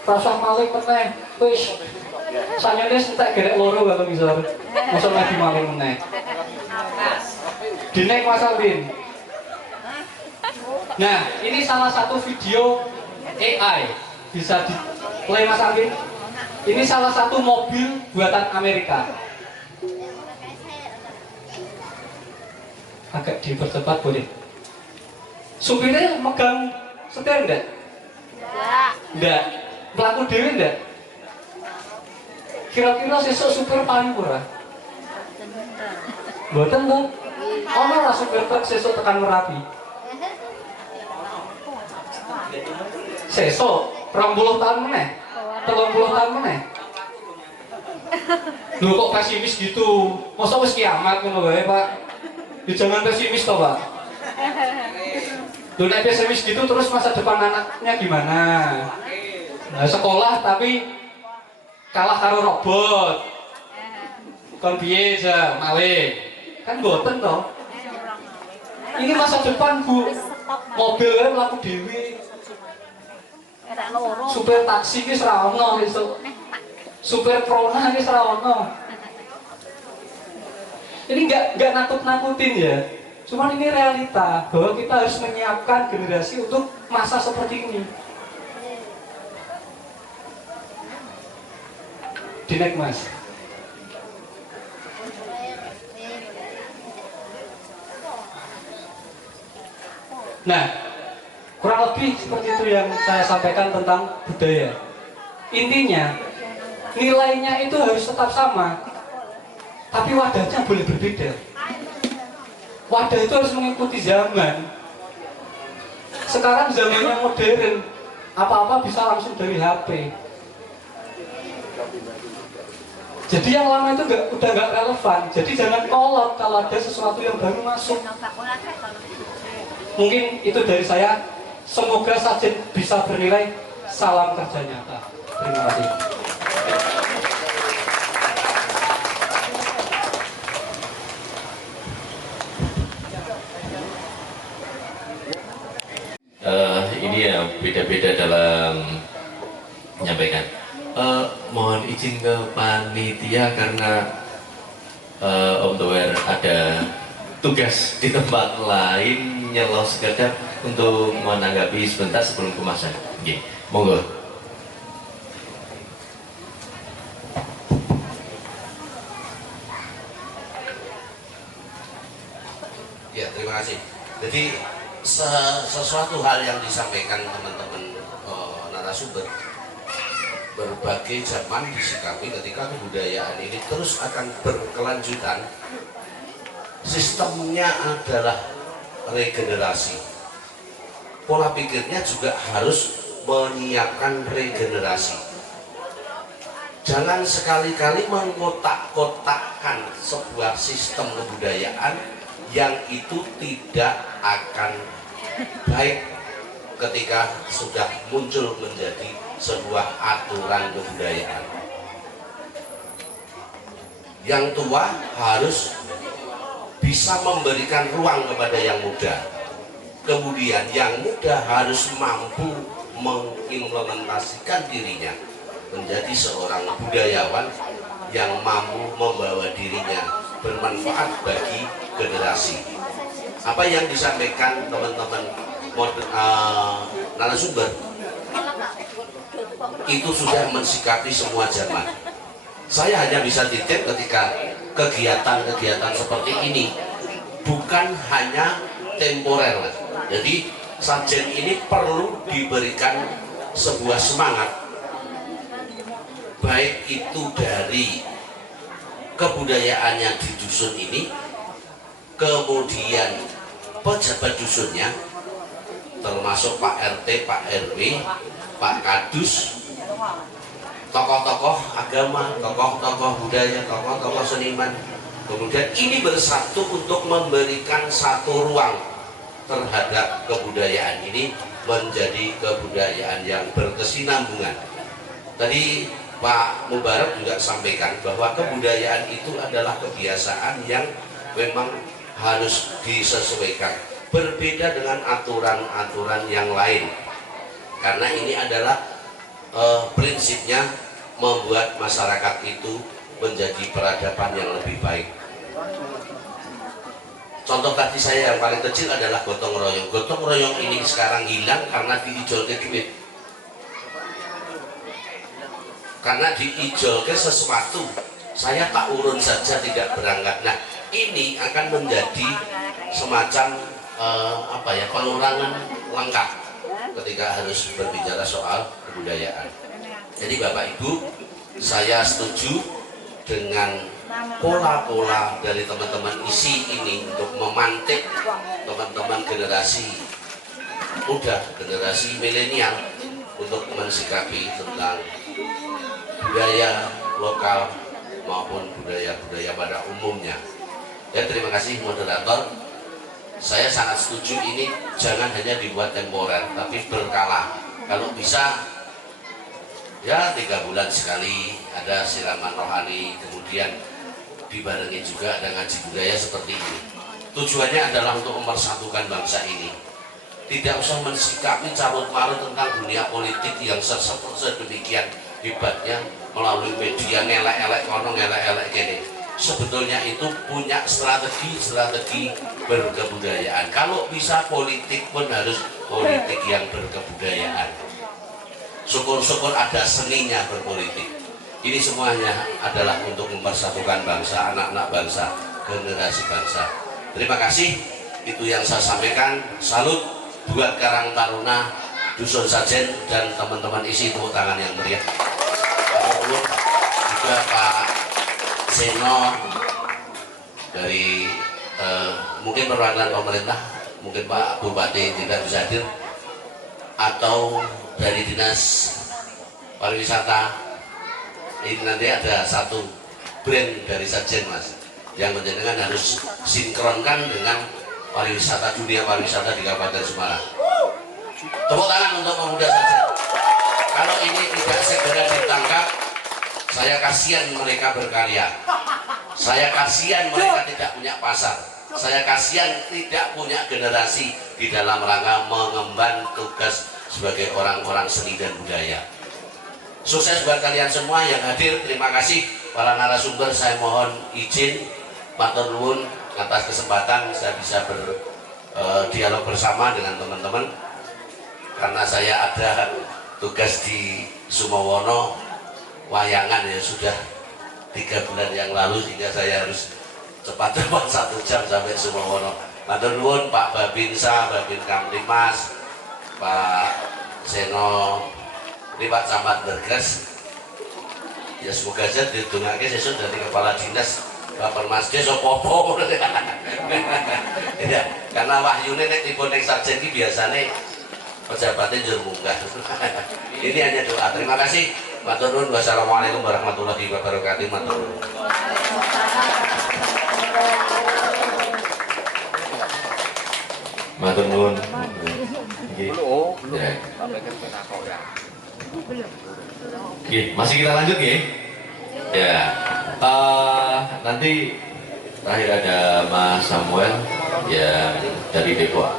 Rasa maling meneh, wis. Sanyane entek gerek loro kalau misal. Masa lagi maling meneh. Dinek Mas Alvin. Nah, ini salah satu video AI. Bisa di play Mas Alvin. Ini salah satu mobil buatan Amerika. Agak dipercepat boleh. Supirnya megang setir enggak? Enggak. Pelaku dewi enggak? Kira-kira sesuk supir paling murah? Mboten toh? Ono lah supir truk sesuk tekan Merapi. Sesuk 20 tahun meneh. 30 tahun meneh. Lho kok pesimis gitu? Masa wis kiamat ngono wae, Pak? Ya jangan pesimis toh, Pak. Lho nek pesimis gitu terus masa depan anaknya gimana? Nah, sekolah tapi kalah karo robot. Kon piye ja, maling. Kan boten toh. Ini masa depan, Bu. Mobilnya mlaku dhewe. Supir taksi wis ra ono esuk. Supir prona wis ra ono. Ini enggak nakut-nakutin ya. Cuman ini realita bahwa kita harus menyiapkan generasi untuk masa seperti ini. Dinek Mas. Nah, kurang lebih seperti itu yang saya sampaikan tentang budaya. Intinya, nilainya itu harus tetap sama, tapi wadahnya boleh berbeda. Wadah itu harus mengikuti zaman. Sekarang zamannya modern, apa-apa bisa langsung dari HP. Jadi yang lama itu udah nggak relevan. Jadi jangan kolot kalau ada sesuatu yang baru masuk. Mungkin itu dari saya. Semoga sajian bisa bernilai. Salam kerja nyata. Terima kasih. Ini ya beda-beda dalam menyampaikan. Mohon izin ke panitia karena Om Tower ada tugas di tempat lain, nyelos sekejap untuk menanggapi sebentar sebelum kemasan. Oke, monggo. Ya, terima kasih. Jadi sesuatu hal yang disampaikan teman-teman narasumber, berbagai zaman disikapi ketika kebudayaan ini terus akan berkelanjutan. Sistemnya adalah regenerasi. Pola pikirnya juga harus menyiapkan regenerasi. Jangan sekali-kali mengkotak-kotakkan sebuah sistem kebudayaan yang itu tidak akan baik ketika sudah muncul menjadi sebuah aturan kebudayaan. Yang tua harus bisa memberikan ruang kepada yang muda. Kemudian yang muda harus mampu mengimplementasikan dirinya menjadi seorang budayawan yang mampu membawa dirinya bermanfaat bagi generasi. Apa yang disampaikan teman-teman narasumber itu sudah mensikapi semua zaman. Saya hanya bisa titip ketika kegiatan-kegiatan seperti ini bukan hanya temporer. Jadi sajian ini perlu diberikan sebuah semangat, baik itu dari kebudayaannya di dusun ini, kemudian pejabat dusunnya, termasuk Pak RT, Pak RW, Pak Kadus, tokoh-tokoh agama, tokoh-tokoh budaya, tokoh-tokoh seniman. Kemudian ini bersatu untuk memberikan satu ruang terhadap kebudayaan ini menjadi kebudayaan yang berkesinambungan. Tadi Pak Mubarak juga sampaikan bahwa kebudayaan itu adalah kebiasaan yang memang harus disesuaikan, berbeda dengan aturan-aturan yang lain, karena ini adalah prinsipnya membuat masyarakat itu menjadi peradaban yang lebih baik. Contoh tadi saya yang paling kecil adalah gotong royong. Gotong royong ini sekarang hilang karena diijolke duit, karena diijolke sesuatu. Saya tak urun saja tidak berangkat. Nah, ini akan menjadi semacam pengurangan lengkap ketika harus berbicara soal kebudayaan. Jadi Bapak Ibu, saya setuju dengan pola-pola dari teman-teman ISI ini untuk memantik teman-teman generasi muda, generasi milenial untuk mensikapi tentang budaya lokal maupun budaya-budaya pada umumnya. Ya, terima kasih moderator. Saya sangat setuju ini jangan hanya dibuat temporer, tapi berkala. Kalau bisa ya 3 bulan sekali ada siraman rohani, kemudian dibarengi juga dengan ngaji budaya seperti ini. Tujuannya adalah untuk mempersatukan bangsa ini. Tidak usah mensikapi carut-marut tentang dunia politik yang sedemikian hebatnya melalui media ngelek-elek kono ngelek-elek gini. Sebetulnya itu punya strategi berkebudayaan. Kalau bisa politik pun harus politik yang berkebudayaan. Syukur-syukur ada seninya berpolitik. Ini semuanya adalah untuk mempersatukan bangsa, anak-anak bangsa, generasi bangsa. Terima kasih, itu yang saya sampaikan. Salut buat Karang Taruna, Dusun Sajen, dan teman-teman ISI, tepuk tangan yang meriah. Juga Pak Seno dari mungkin perwakilan pemerintah, mungkin Pak Bupati tidak bisa hadir, atau dari Dinas Pariwisata. Ini nanti ada satu brand dari Sajen Mas, yang menjadikan harus sinkronkan dengan pariwisata, dunia pariwisata di Kabupaten Semarang. Tepuk tangan untuk pemuda Sajen. Kalau ini tidak segera ditangkap, saya kasihan mereka berkarya. Saya kasihan mereka tidak punya pasar. Saya kasihan tidak punya generasi di dalam rangka mengemban tugas sebagai orang-orang seni dan budaya. Sukses buat kalian semua yang hadir. Terima kasih para narasumber. Saya mohon izin matur nuwun atas kesempatan saya bisa berdialog bersama dengan teman-teman, karena saya ada tugas di Sumowono wayangan ya sudah 3 bulan yang lalu, sehingga saya harus cepat 1 jam sampai Sumowono. Matur nuwun Pak Babinsa, Babin Kamtimas, Pak Seno, ini Pak Camat Bergas. Ya semoga saja didongake sesuk dari kepala dinas Pak Permasdes opo-opo. Ya, karena wahyune nek dipun ning Sarjen iki biasane pejabatnya njur munggah. Ini hanya doa. Terima kasih. Matur nuwun. Wassalamualaikum warahmatullahi wabarakatuh. Matur nuwun. Matur nuwun. Masih kita lanjut ya. Ya. Nanti terakhir ada Mas Samuel yang dari Depok.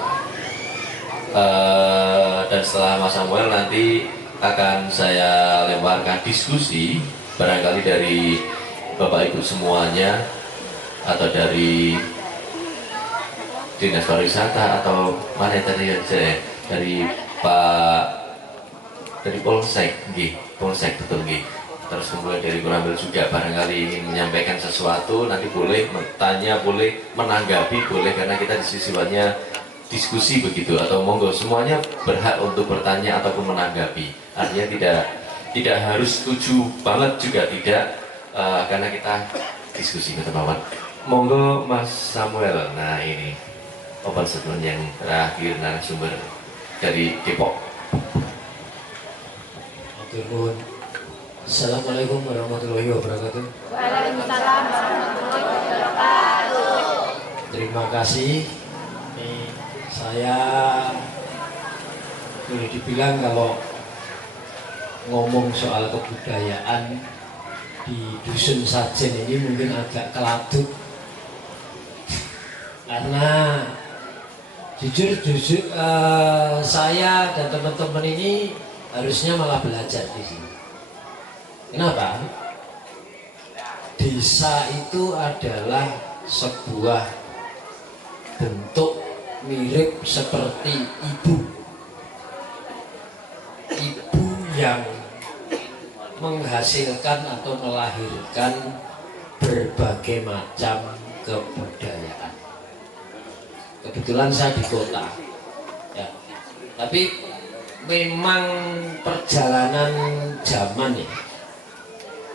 Dan setelah Mas Samuel nanti akan saya lemparkan diskusi, barangkali dari Bapak Ibu semuanya atau dari Dinas Pariwisata atau mana tadi saya dari Polsek, Polsek betul nggih. Terus kemudian dari Koramil juga barangkali ingin menyampaikan sesuatu, nanti boleh bertanya, boleh menanggapi, boleh, karena kita sifatnya diskusi begitu, atau monggo semuanya berhak untuk bertanya ataupun menanggapi. Artinya tidak harus setuju banget juga tidak, karena kita diskusi teman-teman. Monggo Mas Samuel. Nah ini open statement yang terakhir narasumber dari Depok. Assalamualaikum warahmatullahi wabarakatuh. Waalaikumsalam warahmatullahi wabarakatuh. Terima kasih. Ini saya boleh dibilang kalau ngomong soal kebudayaan di Dusun Sajen ini mungkin agak keladuk karena jujur saya dan teman-teman ini harusnya malah belajar di sini. Kenapa? Desa itu adalah sebuah bentuk mirip seperti ibu yang menghasilkan atau melahirkan berbagai macam kebudayaan. Kebetulan saya di kota, ya. Tapi memang perjalanan zaman ya,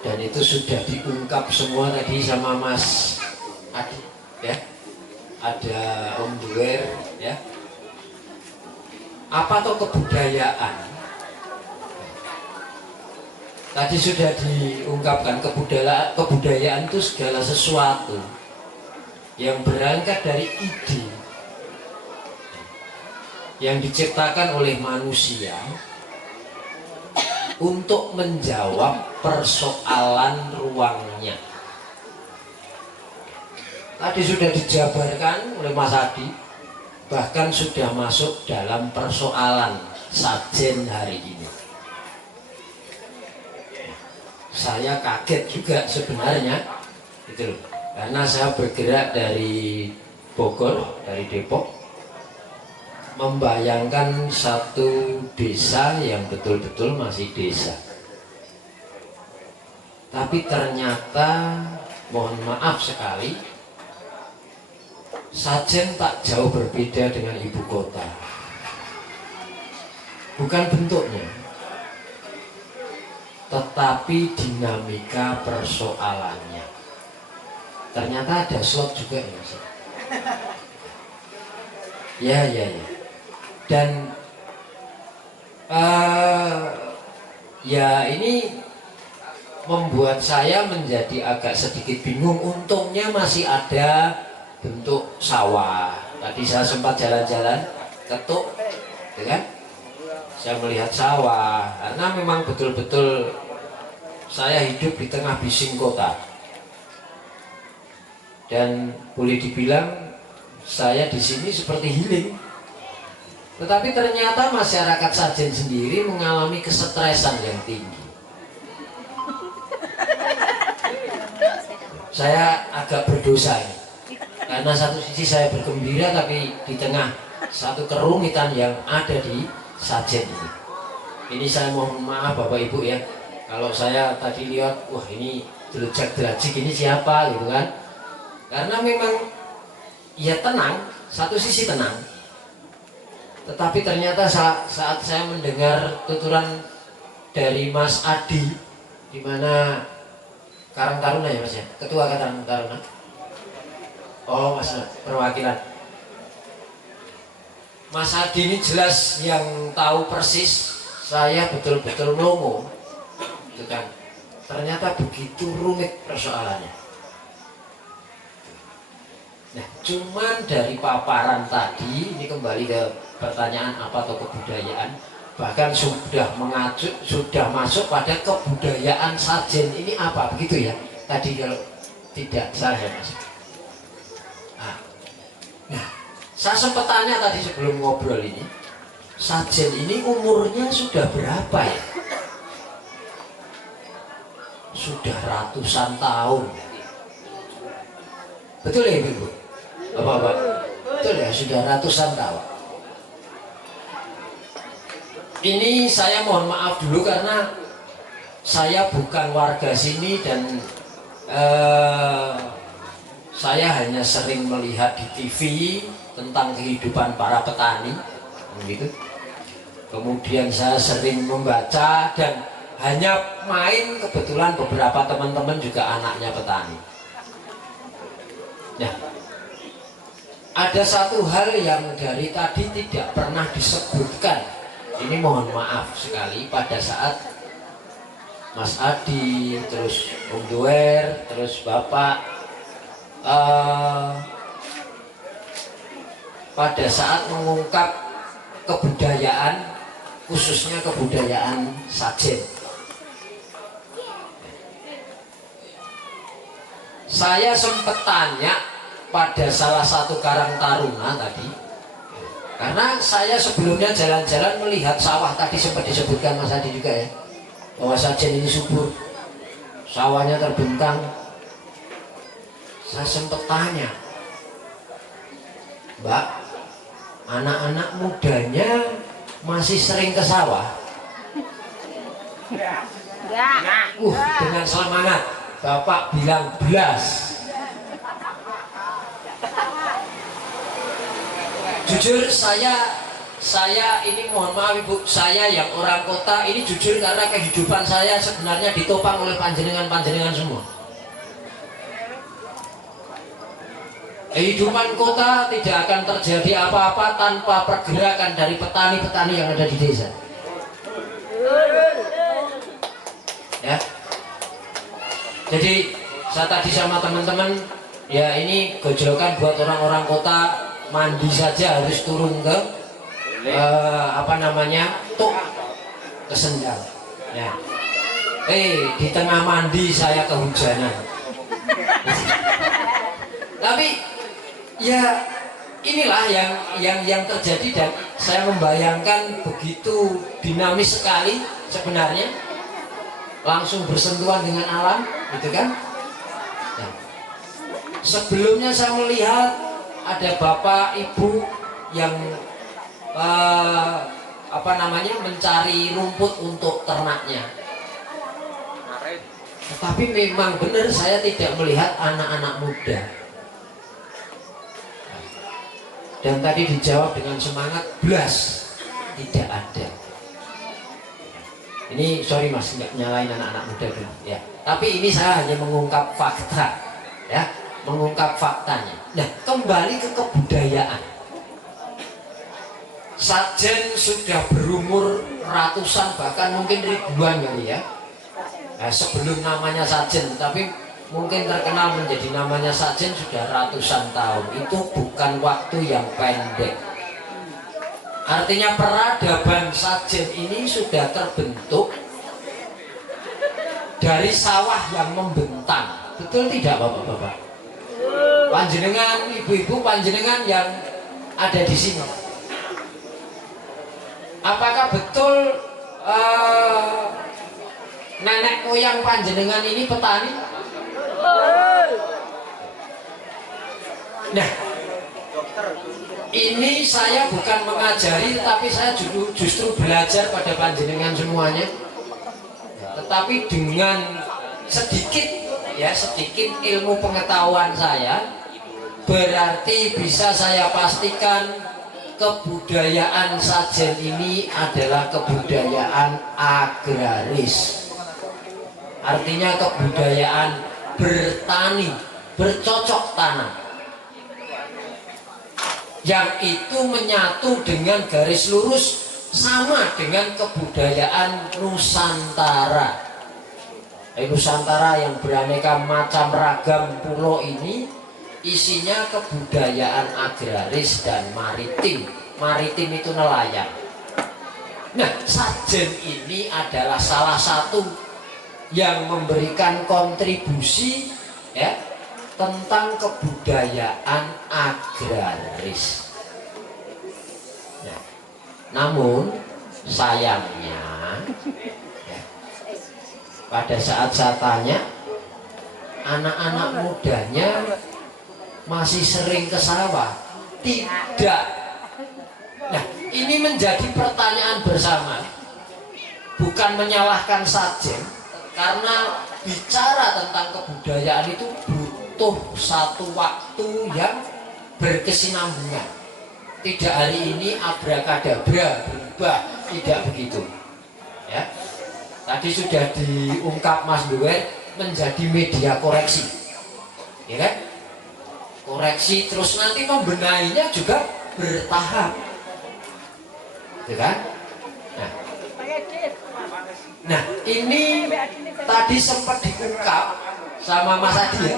dan itu sudah diungkap semua tadi sama Mas Adi, ya. Ada Om Duer, ya. Apa tuh kebudayaan? Tadi sudah diungkapkan, kebudayaan itu segala sesuatu yang berangkat dari ide yang diciptakan oleh manusia untuk menjawab persoalan ruangnya. Tadi sudah dijabarkan oleh Mas Adi, bahkan sudah masuk dalam persoalan Sajen hari ini. Saya kaget juga sebenarnya, gitu loh, karena saya bergerak dari Bogor, dari Depok, membayangkan satu desa yang betul-betul masih desa. Tapi ternyata, mohon maaf sekali, Sajen tak jauh berbeda dengan ibu kota. Bukan bentuknya, tetapi dinamika persoalannya. Ternyata ada slot juga ya, Mas. Ya. Dan ya ini membuat saya menjadi agak sedikit bingung. Untungnya masih ada bentuk sawah. Tadi saya sempat jalan-jalan ketuk, ya kan? Saya melihat sawah, karena memang betul-betul saya hidup di tengah bising kota. Dan boleh dibilang saya di sini seperti healing. Tetapi ternyata masyarakat Sajen sendiri mengalami kesetresan yang tinggi. Saya agak berdosa ini, karena satu sisi saya bergembira, tapi di tengah satu kerumitan yang ada di Sajen ini. Ini saya mohon maaf Bapak Ibu ya, kalau saya tadi lihat, wah ini delajak-delajik ini siapa gitu kan. Karena memang ya tenang, satu sisi tenang. Tetapi ternyata saat saya mendengar tuturan dari Mas Adi, di mana Karang Taruna ya Mas ya, Ketua Karang Taruna. Oh Mas, perwakilan. Mas Adi ini jelas yang tahu persis, saya betul-betul melongo, gitu kan. Ternyata begitu rumit persoalannya. Nah, cuman dari paparan tadi, ini kembali ke pertanyaan apa atau kebudayaan, bahkan sudah masuk pada kebudayaan Sajen ini apa, begitu ya? Tadi kalau tidak salah ya Mas. Nah, saya sempat tanya tadi sebelum ngobrol ini, Sajen ini umurnya sudah berapa ya? Sudah ratusan tahun. Betul ya Ibu? Bapak-bapak? Betul ya, sudah ratusan tahun. Ini saya mohon maaf dulu karena saya bukan warga sini dan saya hanya sering melihat di TV tentang kehidupan para petani, gitu. Kemudian saya sering membaca dan hanya main, kebetulan beberapa teman-teman juga anaknya petani. Nah, ada satu hal yang dari tadi tidak pernah disebutkan. Ini mohon maaf sekali pada saat Mas Adi, terus Om Duer, terus Bapak pada saat mengungkap kebudayaan, khususnya kebudayaan Sajen. saya sempat tanya pada salah satu Karang Taruna tadi, karena saya sebelumnya jalan-jalan melihat sawah tadi sempat disebutkan Mas Adi juga ya, bahwa Sajen ini subur, sawahnya terbentang. Saya sempat tanya, Mbak, anak-anak mudanya masih sering ke sawah? Dengan semangat Bapak bilang belas. Jujur saya ini mohon maaf Ibu, saya yang orang kota ini jujur karena kehidupan saya sebenarnya ditopang oleh panjenengan semua. Kehidupan kota tidak akan terjadi apa-apa tanpa pergerakan dari petani-petani yang ada di desa. Ya. Jadi saya tadi sama teman-teman, ya ini gojlokan buat orang-orang kota, mandi saja harus turun ke tuk ke sendang. Ya. Di tengah mandi saya kehujanan. Tapi ya inilah yang terjadi, dan saya membayangkan begitu dinamis sekali sebenarnya, langsung bersentuhan dengan alam, gitu kan? Nah, sebelumnya saya melihat ada bapak ibu yang mencari rumput untuk ternaknya. Tetapi memang benar saya tidak melihat anak-anak muda. Dan tadi dijawab dengan semangat, belas tidak ada. Ini sorry Mas, nggak nyalain anak-anak muda dulu, ya. Tapi ini saya hanya mengungkap fakta, ya, mengungkap faktanya. Nah, kembali ke kebudayaan. Sajen sudah berumur ratusan, bahkan mungkin ribuan kali ya. Nah, sebelum namanya Sajen, tapi mungkin terkenal menjadi namanya Sajen sudah ratusan tahun. Itu bukan waktu yang pendek. Artinya peradaban Sajen ini sudah terbentuk dari sawah yang membentang. Betul tidak Bapak-bapak? Panjenengan, ibu-ibu, panjenengan yang ada di sini, apakah betul nenek moyang panjenengan ini petani? Nah, ini saya bukan mengajari, tapi saya justru belajar pada panjenengan semuanya. Tetapi dengan sedikit ilmu pengetahuan saya, berarti bisa saya pastikan kebudayaan Sajen ini adalah kebudayaan agraris. Artinya kebudayaan bertani, bercocok tanam, yang itu menyatu dengan garis lurus sama dengan kebudayaan Nusantara. Nusantara yang beraneka macam ragam pulau ini isinya kebudayaan agraris dan maritim. Maritim itu nelayan. Nah, Sajen ini adalah salah satu yang memberikan kontribusi, ya, tentang kebudayaan agraris. Nah, namun sayangnya, ya, pada saat saya tanya, anak-anak mudanya masih sering ke sawah? Tidak. Nah, ini menjadi pertanyaan bersama. Bukan menyalahkan Sajen, karena bicara tentang kebudayaan itu butuh satu waktu yang berkesinambungan. Tidak hari ini abrakadabra berubah, tidak begitu. Ya, tadi sudah diungkap Mas Duwer, menjadi media koreksi, ya kan? Koreksi terus nanti membenahinya juga bertahap, ya kan? Nah, ini tadi sempat diungkap sama Mas Adi ya,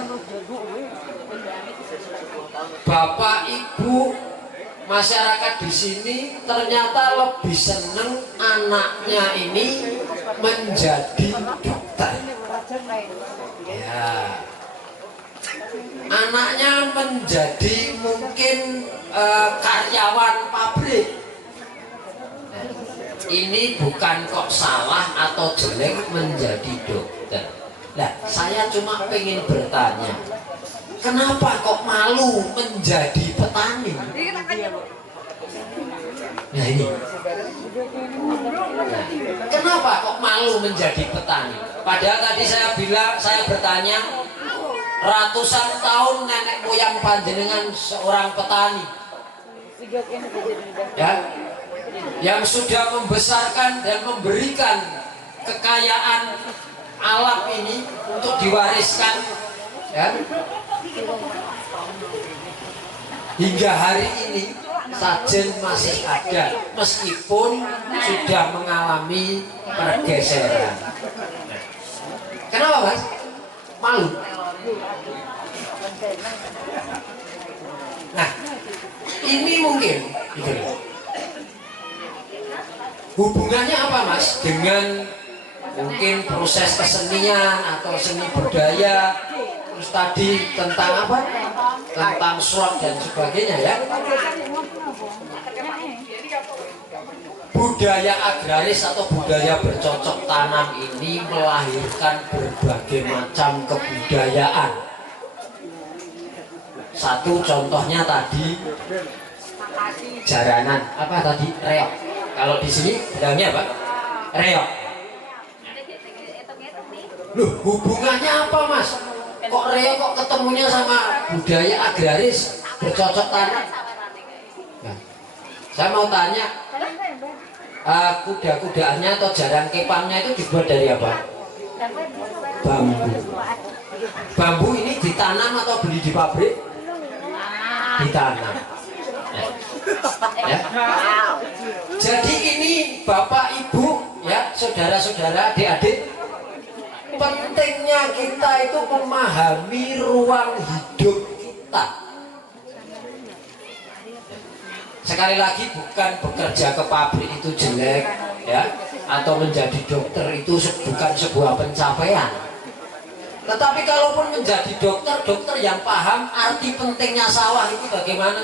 Bapak Ibu masyarakat di sini ternyata lebih seneng anaknya ini menjadi dokter. Ya, anaknya menjadi mungkin karyawan pabrik. Ini bukan kok salah atau jelek menjadi dokter. Nah, saya cuma pengen bertanya, kenapa kok malu menjadi petani? Nah ini, nah, kenapa kok malu menjadi petani? Padahal tadi saya bilang, saya bertanya, ratusan tahun nenek moyang panjenengan seorang petani, ya, yang sudah membesarkan dan memberikan kekayaan alam ini untuk diwariskan, ya. Hingga hari ini sajen masih ada meskipun sudah mengalami pergeseran. Kenapa, Mas? Malu. Nah, ini mungkin gitu. Hubungannya apa, Mas, dengan mungkin proses kesenian atau seni budaya, terus tadi tentang apa? Tentang surat dan sebagainya, ya. Budaya agraris atau budaya bercocok tanam ini melahirkan berbagai macam kebudayaan. Satu contohnya tadi jaranan, apa tadi? Reok. Kalau di sini bilangnya apa? Reok. Loh, hubungannya apa, Mas? Kok reok kok ketemunya sama budaya agraris bercocok tanam? Nah, saya mau tanya, kuda-kudaannya atau jarang kepangnya itu dibuat dari apa? Bambu. Bambu ini ditanam atau beli di pabrik? Ditanam. Ya. Jadi ini Bapak Ibu, ya, saudara-saudara, adik-adik, pentingnya kita itu memahami ruang hidup kita. Sekali lagi, bukan bekerja ke pabrik itu jelek, ya, atau menjadi dokter itu bukan sebuah pencapaian. Tetapi kalaupun menjadi dokter, dokter yang paham arti pentingnya sawah itu bagaimana?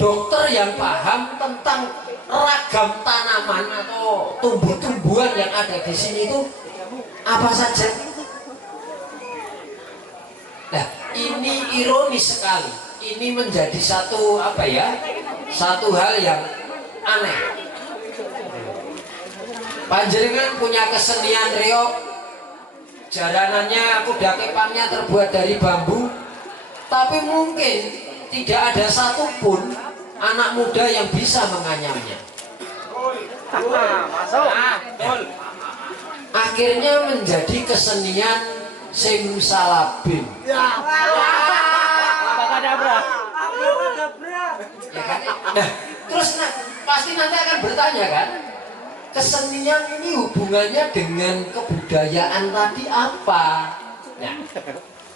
Dokter yang paham tentang ragam tanaman atau tumbuh-tumbuhan yang ada di sini itu apa saja. Nah, ini ironis sekali. Ini menjadi satu apa ya? Satu hal yang aneh. Panjenengan punya kesenian reok, jaranannya, kuda kepangnya terbuat dari bambu, tapi mungkin tidak ada satupun anak muda yang bisa menganyamnya. Akhirnya menjadi kesenian simsalabim. Ya kan? Nah, terus pasti nanti akan bertanya kan, kesenian ini hubungannya dengan kebudayaan tadi apa? Nah,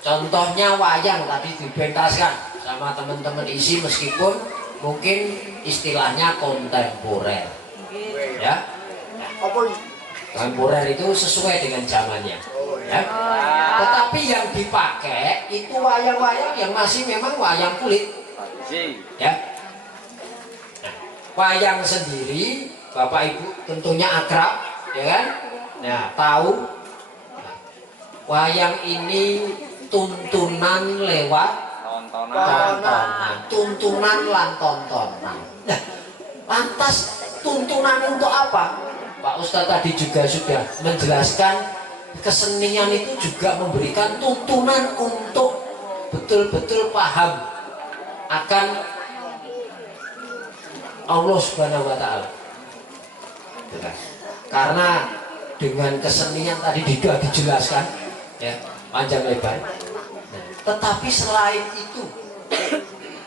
contohnya wayang tadi dipentaskan sama teman-teman isi, meskipun mungkin istilahnya kontemporer, ya. Kontemporer itu sesuai dengan zamannya, ya. Tetapi yang dipakai itu wayang-wayang yang masih memang wayang kulit, ya. Nah, wayang sendiri Bapak Ibu tentunya akrab, ya kan? Nah, tahu wayang ini tuntunan lewat tuntunan lan tontonan. Nah, lantas tuntunan untuk apa? Pak Ustadz tadi juga sudah menjelaskan, kesenian itu juga memberikan tuntunan untuk betul-betul paham akan Allah Subhanahu wa Ta'ala. Karena dengan kesenian tadi sudah dijelaskan, ya, panjang lebar. Tetapi selain itu,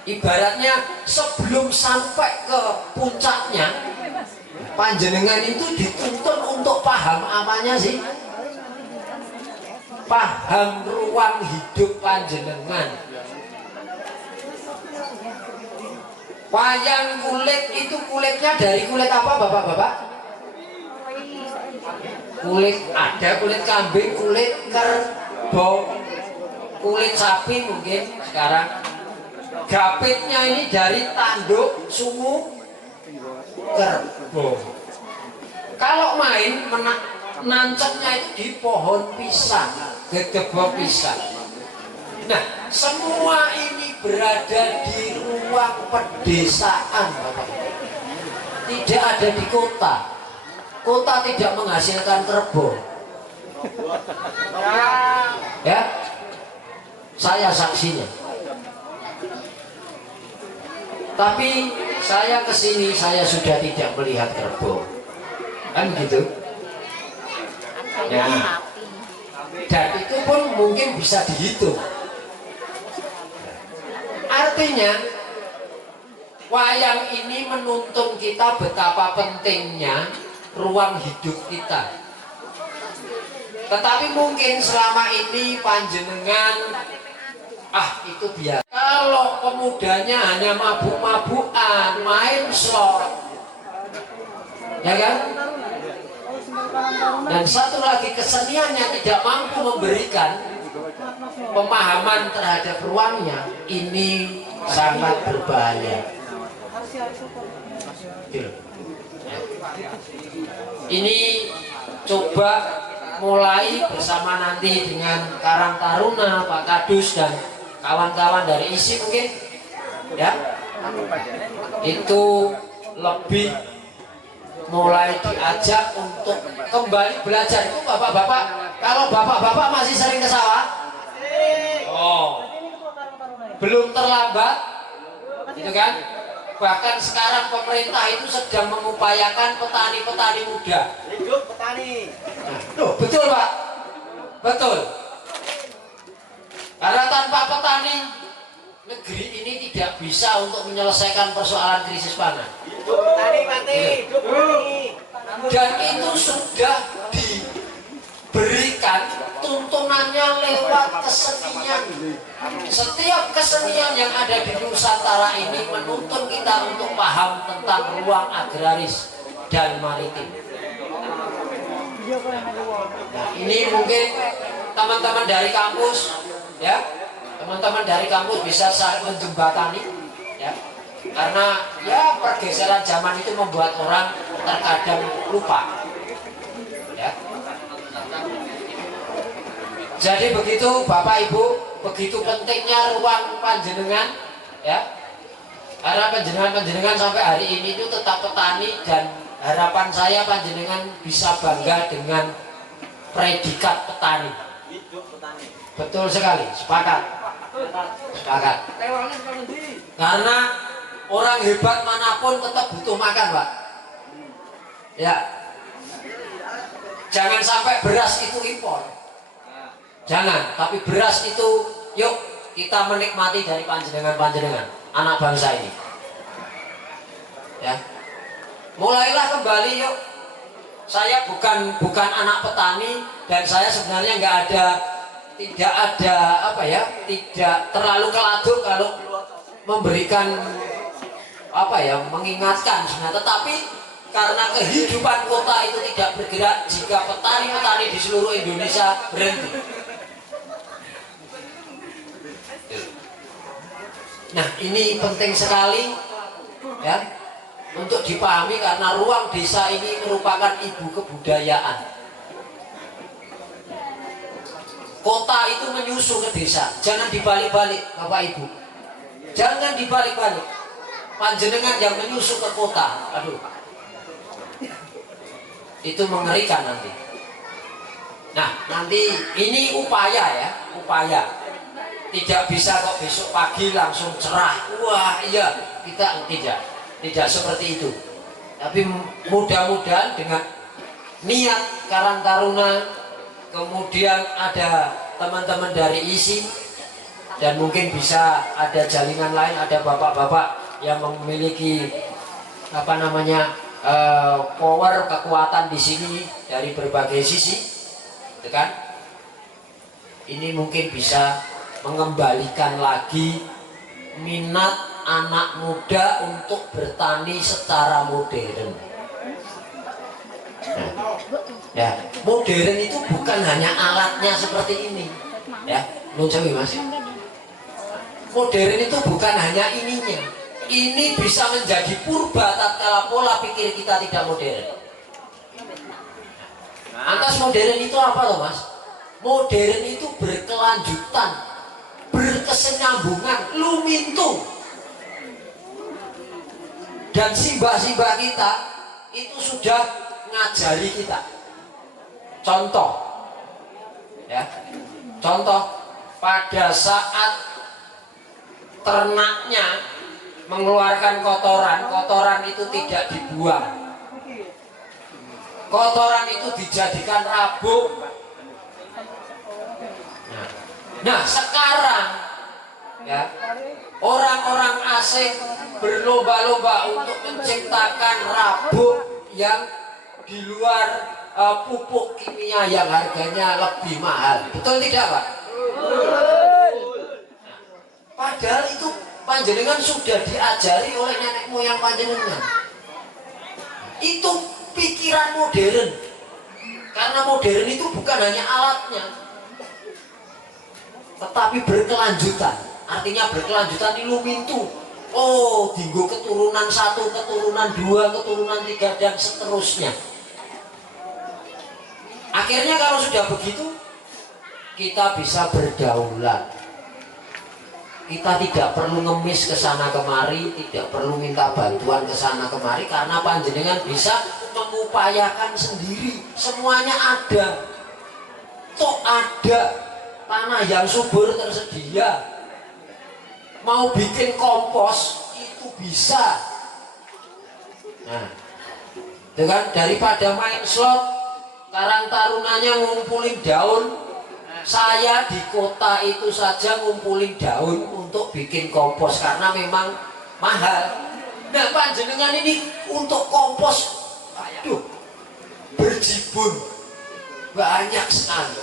ibaratnya sebelum sampai ke puncaknya, panjenengan itu dituntun untuk paham apanya sih? Paham ruang hidup panjenengan. Wayang kulit itu kulitnya dari kulit apa, bapak-bapak? Kulit ada kulit kambing, kulit kerbau. kulit sapi mungkin sekarang. Gapitnya ini dari tanduk sungu kerbau. Kalau main nancapnya itu di pohon pisang, gegebo pisang. Nah, semua ini berada di ruang pedesaan, Bapak. Tidak ada di kota. Kota tidak menghasilkan kerbau. Ya, saya saksinya. Tapi saya kesini, saya sudah tidak melihat kerbau. Kan gitu. Nah, dan itu pun mungkin bisa dihitung. Artinya wayang ini menuntun kita betapa pentingnya ruang hidup kita. Tetapi mungkin selama ini panjenengan itu biasa. Kalau pemudanya hanya mabuk-mabukan, main slot, ya kan? Dan satu lagi keseniannya tidak mampu memberikan pemahaman terhadap ruangnya, ini sangat berbahaya. Ini coba mulai bersama nanti dengan Karang Taruna, Pak Kadus dan kawan-kawan dari ISI mungkin, ya, itu lebih mulai diajak untuk kembali belajar. Itu bapak-bapak, kalau bapak-bapak masih sering ke sawah, belum terlambat, gitu kan? Bahkan sekarang pemerintah itu sedang mengupayakan petani-petani muda. Hidup petani. Betul Pak, betul. Karena tanpa petani, negeri ini tidak bisa untuk menyelesaikan persoalan krisis pangan. Hidup petani, mati. Hidup petani. Dan itu sudah diberikan tuntunannya lewat kesenian. Setiap kesenian yang ada di Nusantara ini menuntun kita untuk paham tentang ruang agraris dan maritim. Nah, ini mungkin teman-teman dari kampus, ya, teman-teman dari kampus bisa saling menjembatani, ya, karena ya pergeseran zaman itu membuat orang terkadang lupa, ya. Jadi begitu Bapak Ibu, begitu pentingnya ruang panjenengan, ya, karena panjenengan sampai hari ini itu tetap petani, dan harapan saya panjenengan bisa bangga dengan predikat petani. Betul sekali, sepakat. Sepakat. Karena orang hebat manapun tetap butuh makan, Pak. Ya. Jangan sampai beras itu impor. Jangan, tapi beras itu yuk kita menikmati dari panjenengan anak bangsa ini. Ya. Mulailah kembali yuk. Saya bukan anak petani, dan saya sebenarnya tidak terlalu keladuk kalau memberikan mengingatkan sebenarnya. Tetapi karena kehidupan kota itu tidak bergerak jika petani-petani di seluruh Indonesia berhenti. Nah, ini penting sekali, ya, untuk dipahami, karena ruang desa ini merupakan ibu kebudayaan. Kota itu menyusu ke desa, jangan dibalik-balik Bapak Ibu. Jangan dibalik-balik. Panjenengan yang menyusu ke kota, aduh, itu mengerikan nanti. Nah, nanti ini upaya. Tidak bisa kok besok pagi langsung cerah. Wah, iya, kita tidak seperti itu. Tapi mudah-mudahan dengan niat Karang Taruna, kemudian ada teman-teman dari ISI, dan mungkin bisa ada jaringan lain, ada bapak-bapak yang memiliki power, kekuatan di sini dari berbagai sisi, gitu kan? Ini mungkin bisa mengembalikan lagi minat anak muda untuk bertani secara modern. Ya, modern itu bukan hanya alatnya seperti ini, ya. Nun sewu Mas. Modern itu bukan hanya ininya. Ini bisa menjadi purba tatkala pola pikir kita tidak modern. Lantas modern itu apa loh Mas? Modern itu berkelanjutan, berkesinambungan, lumintu. Dan simbah-simbah kita itu sudah ngajari kita. Contoh, ya, contoh pada saat ternaknya mengeluarkan kotoran, kotoran itu tidak dibuang. Kotoran itu dijadikan rabuk. Nah sekarang ya orang-orang asing berlomba-lomba untuk menciptakan rabuk yang di luar pupuk kimia yang harganya lebih mahal. Betul tidak Pak? Padahal itu panjenengan sudah diajari oleh nenek moyang panjenengan. Itu pikiran modern. Karena modern itu bukan hanya alatnya, tetapi berkelanjutan. Artinya berkelanjutan ilumintu. Oh, dinggo keturunan 1, keturunan 2, keturunan 3 dan seterusnya. Akhirnya kalau sudah begitu, kita bisa berdaulat. Kita tidak perlu ngemis ke sana kemari, tidak perlu minta bantuan ke sana kemari, karena panjenengan bisa mengupayakan sendiri. Semuanya ada. Toh ada tanah yang subur tersedia. Mau bikin kompos itu bisa. Nah, dengan daripada main slot, Karang Tarunanya ngumpulin daun. Saya di kota itu saja ngumpulin daun untuk bikin kompos karena memang mahal. Nah panjenengan ini untuk kompos, aduh, berjibun banyak sekali.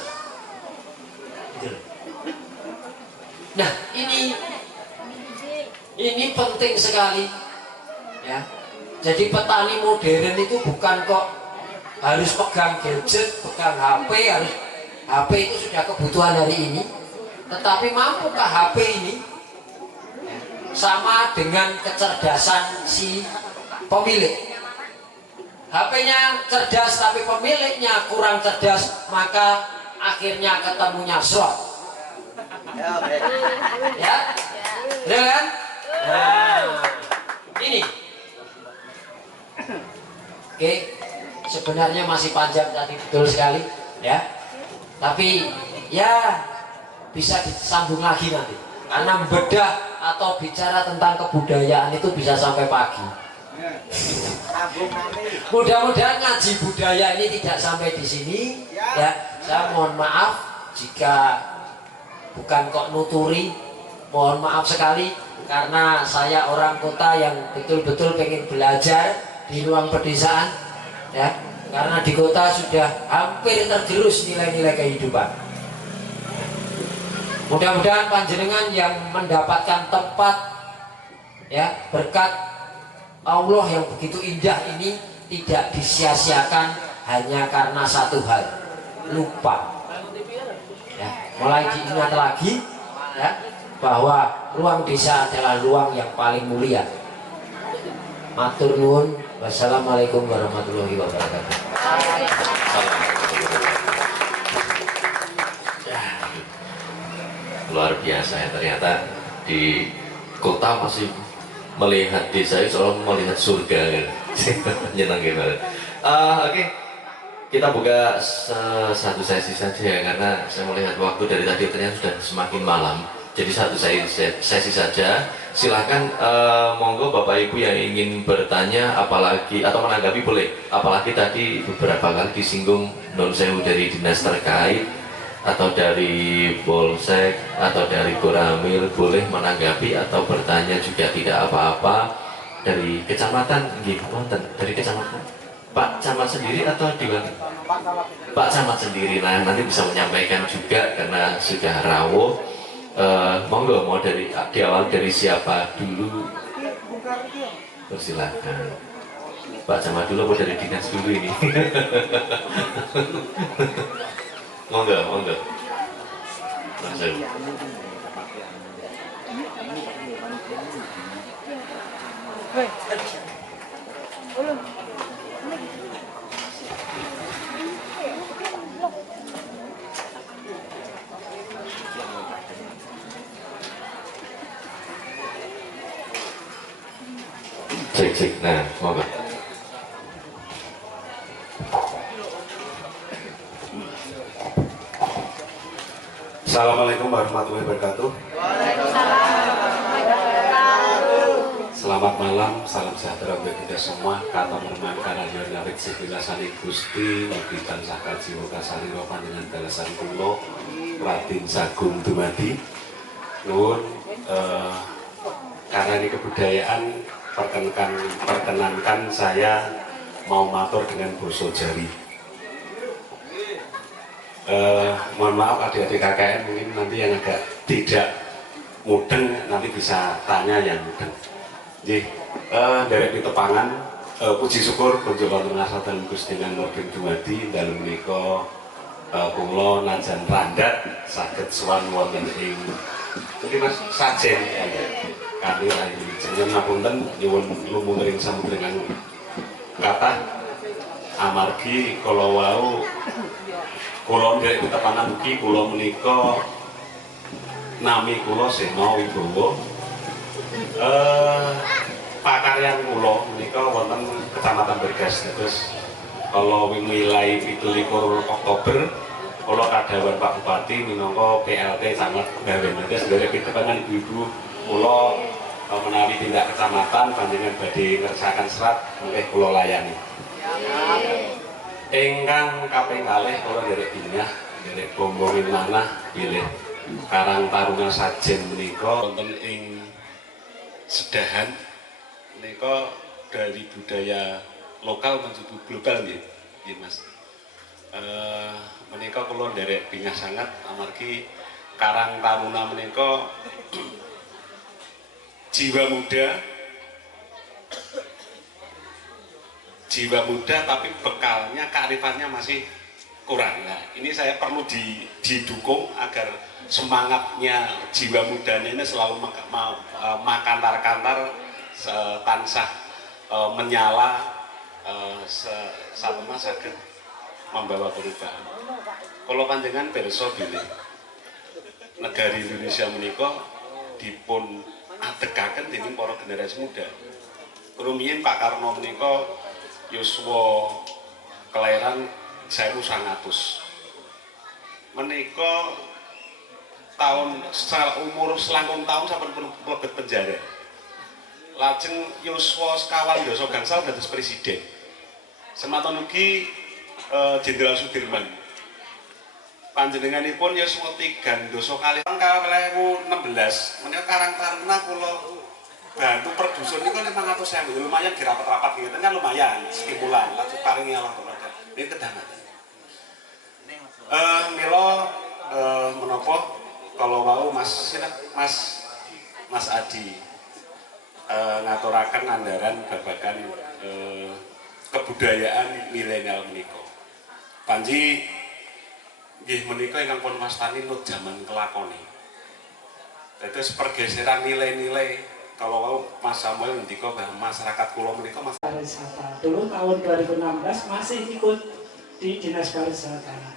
Nah ini penting sekali, ya. Jadi petani modern itu bukan kok harus pegang gadget, pegang HP, harus HP itu sudah kebutuhan hari ini, tetapi mampukah HP ini sama dengan kecerdasan si pemilik? HP-nya cerdas tapi pemiliknya kurang cerdas, maka akhirnya ketemunya slot. Ya, ya kan? Nah, ini. Oke, sebenarnya masih panjang tadi, betul sekali, ya. Tapi ya bisa disambung lagi nanti, karena membedah atau bicara tentang kebudayaan itu bisa sampai pagi. Mudah-mudahan ngaji budaya ini tidak sampai di sini, ya. Saya mohon maaf jika bukan kok nuturi, mohon maaf sekali karena saya orang kota yang betul-betul pengen belajar di ruang pedesaan, ya. Karena di kota sudah hampir tergerus nilai-nilai kehidupan. Mudah-mudahan panjenengan yang mendapatkan tempat, ya, berkat Allah yang begitu indah ini tidak disia-siakan hanya karena satu hal, lupa. Ya, mulai diingat lagi, ya, bahwa ruang desa adalah ruang yang paling mulia. Matur nuwun. Wassalamualaikum warahmatullahi wabarakatuh. Luar biasa ya, ternyata di kota masih melihat desa itu seolah melihat surga kan. Menyenangkan banget. Oke, kita buka satu sesi saja ya, karena saya melihat waktu dari tadi ternyata sudah semakin malam. Jadi satu sesi saja. Silahkan monggo Bapak Ibu yang ingin bertanya apalagi atau menanggapi boleh. Apalagi tadi beberapa kali disinggung non sewu dari dinas terkait atau dari Polsek atau dari Koramil, boleh menanggapi atau bertanya juga tidak apa-apa. Dari kecamatan, dari kecamatan Pak Camat sendiri atau di mana? Pak Camat sendiri, nah nanti bisa menyampaikan juga karena sudah rawuh. Monggo mau dari awal dari siapa dulu? Persilahkan Pak Camat dulu, mau dari dinas dulu ini. Monggo. Sewu. Cek, nah, moga. Assalamualaikum warahmatullahi wabarakatuh. Selamat malam, salam sejahtera untuk kita semua. Kata merman karena nawik sibilasani Gusti, mugi tansah kajiwa kasari panjenengan dalasan kula, Raden Sagung dumadi. Nuwun karena ini kebudayaan, perkenankan saya mau matur dengan basa Jawi. Mohon maaf adik-adik KKN mungkin nanti yang agak tidak mudeng nanti bisa tanya yang mudeng. Jadi dari Pitepangan puji syukur kunjung wonten asatan Gusti Nurbin dumadi dalu menika kula najan randhat saged sowan wonten ing iki Mas sajen kali ayu jenengan ngapunten nyuwun lumungering samudringan kathah amargi kala wau kula nderek Pitepangan ugi kula menika nami kula Sena Wibowo. Pakaryan kula menika wonten Kecamatan Bergas. Terus kalau wilayah 17 Oktober kula kadhawan Pak Bupati minangka PLT Camat Gawen. Terus nderek Pitepangan ibu-ibu kula menawi tindak kecamatan panjenengan badhe ngerjakan serat nggih kula layani. Ingkang kaping kalih kula nderek Biniah, nderek Bombongin Manah bilih Karang Taruna Sajen menika wonten ing Sedahan menika dari budaya lokal menuju global nggih, nggih Mas. Menika kula nderek bingah sangat amargi Karang Taruna menika jiwa muda tapi bekalnya kearifannya masih kurang. Nah, ini saya perlu didukung agar semangatnya jiwa mudanya ini selalu makantar-kantar tansah menyala satemah saged membawa perubahan. Kalau panjenengan pirsa bilih negari Indonesia menika dipun adegaken dening para generasi muda. Rumiyin Pak Karno menika yuswa kelahiran 1900. Menika tahun umur selangkung tahun sampun mlebet penjara. Lajeng yuswa sekawan dasa gangsal dados presiden. Semanten ugi Jenderal Sudirman. Panjenenganipun yuswa 3 dasa kalih tahun 2016. Menika Karang Taruna kula bantu per dusun niku 500.000. Lumayan dirapat-rapat ngeten kan lumayan stimulan. Lajeng paringi Allah Taala. Niki kedamat. Mila menapa kalau mau Mas Adi ngaturaken andaran babagan kebudayaan milenial menika. Panji nggih menika ingkang pun wastani nut jaman kelakone. Dados pergeseran nilai-nilai kalau mau Mas Samuel ngendika bahwa masyarakat kula menika pariwisata. Dulu tahun 2016 masih ikut di Dinas Pariwisata.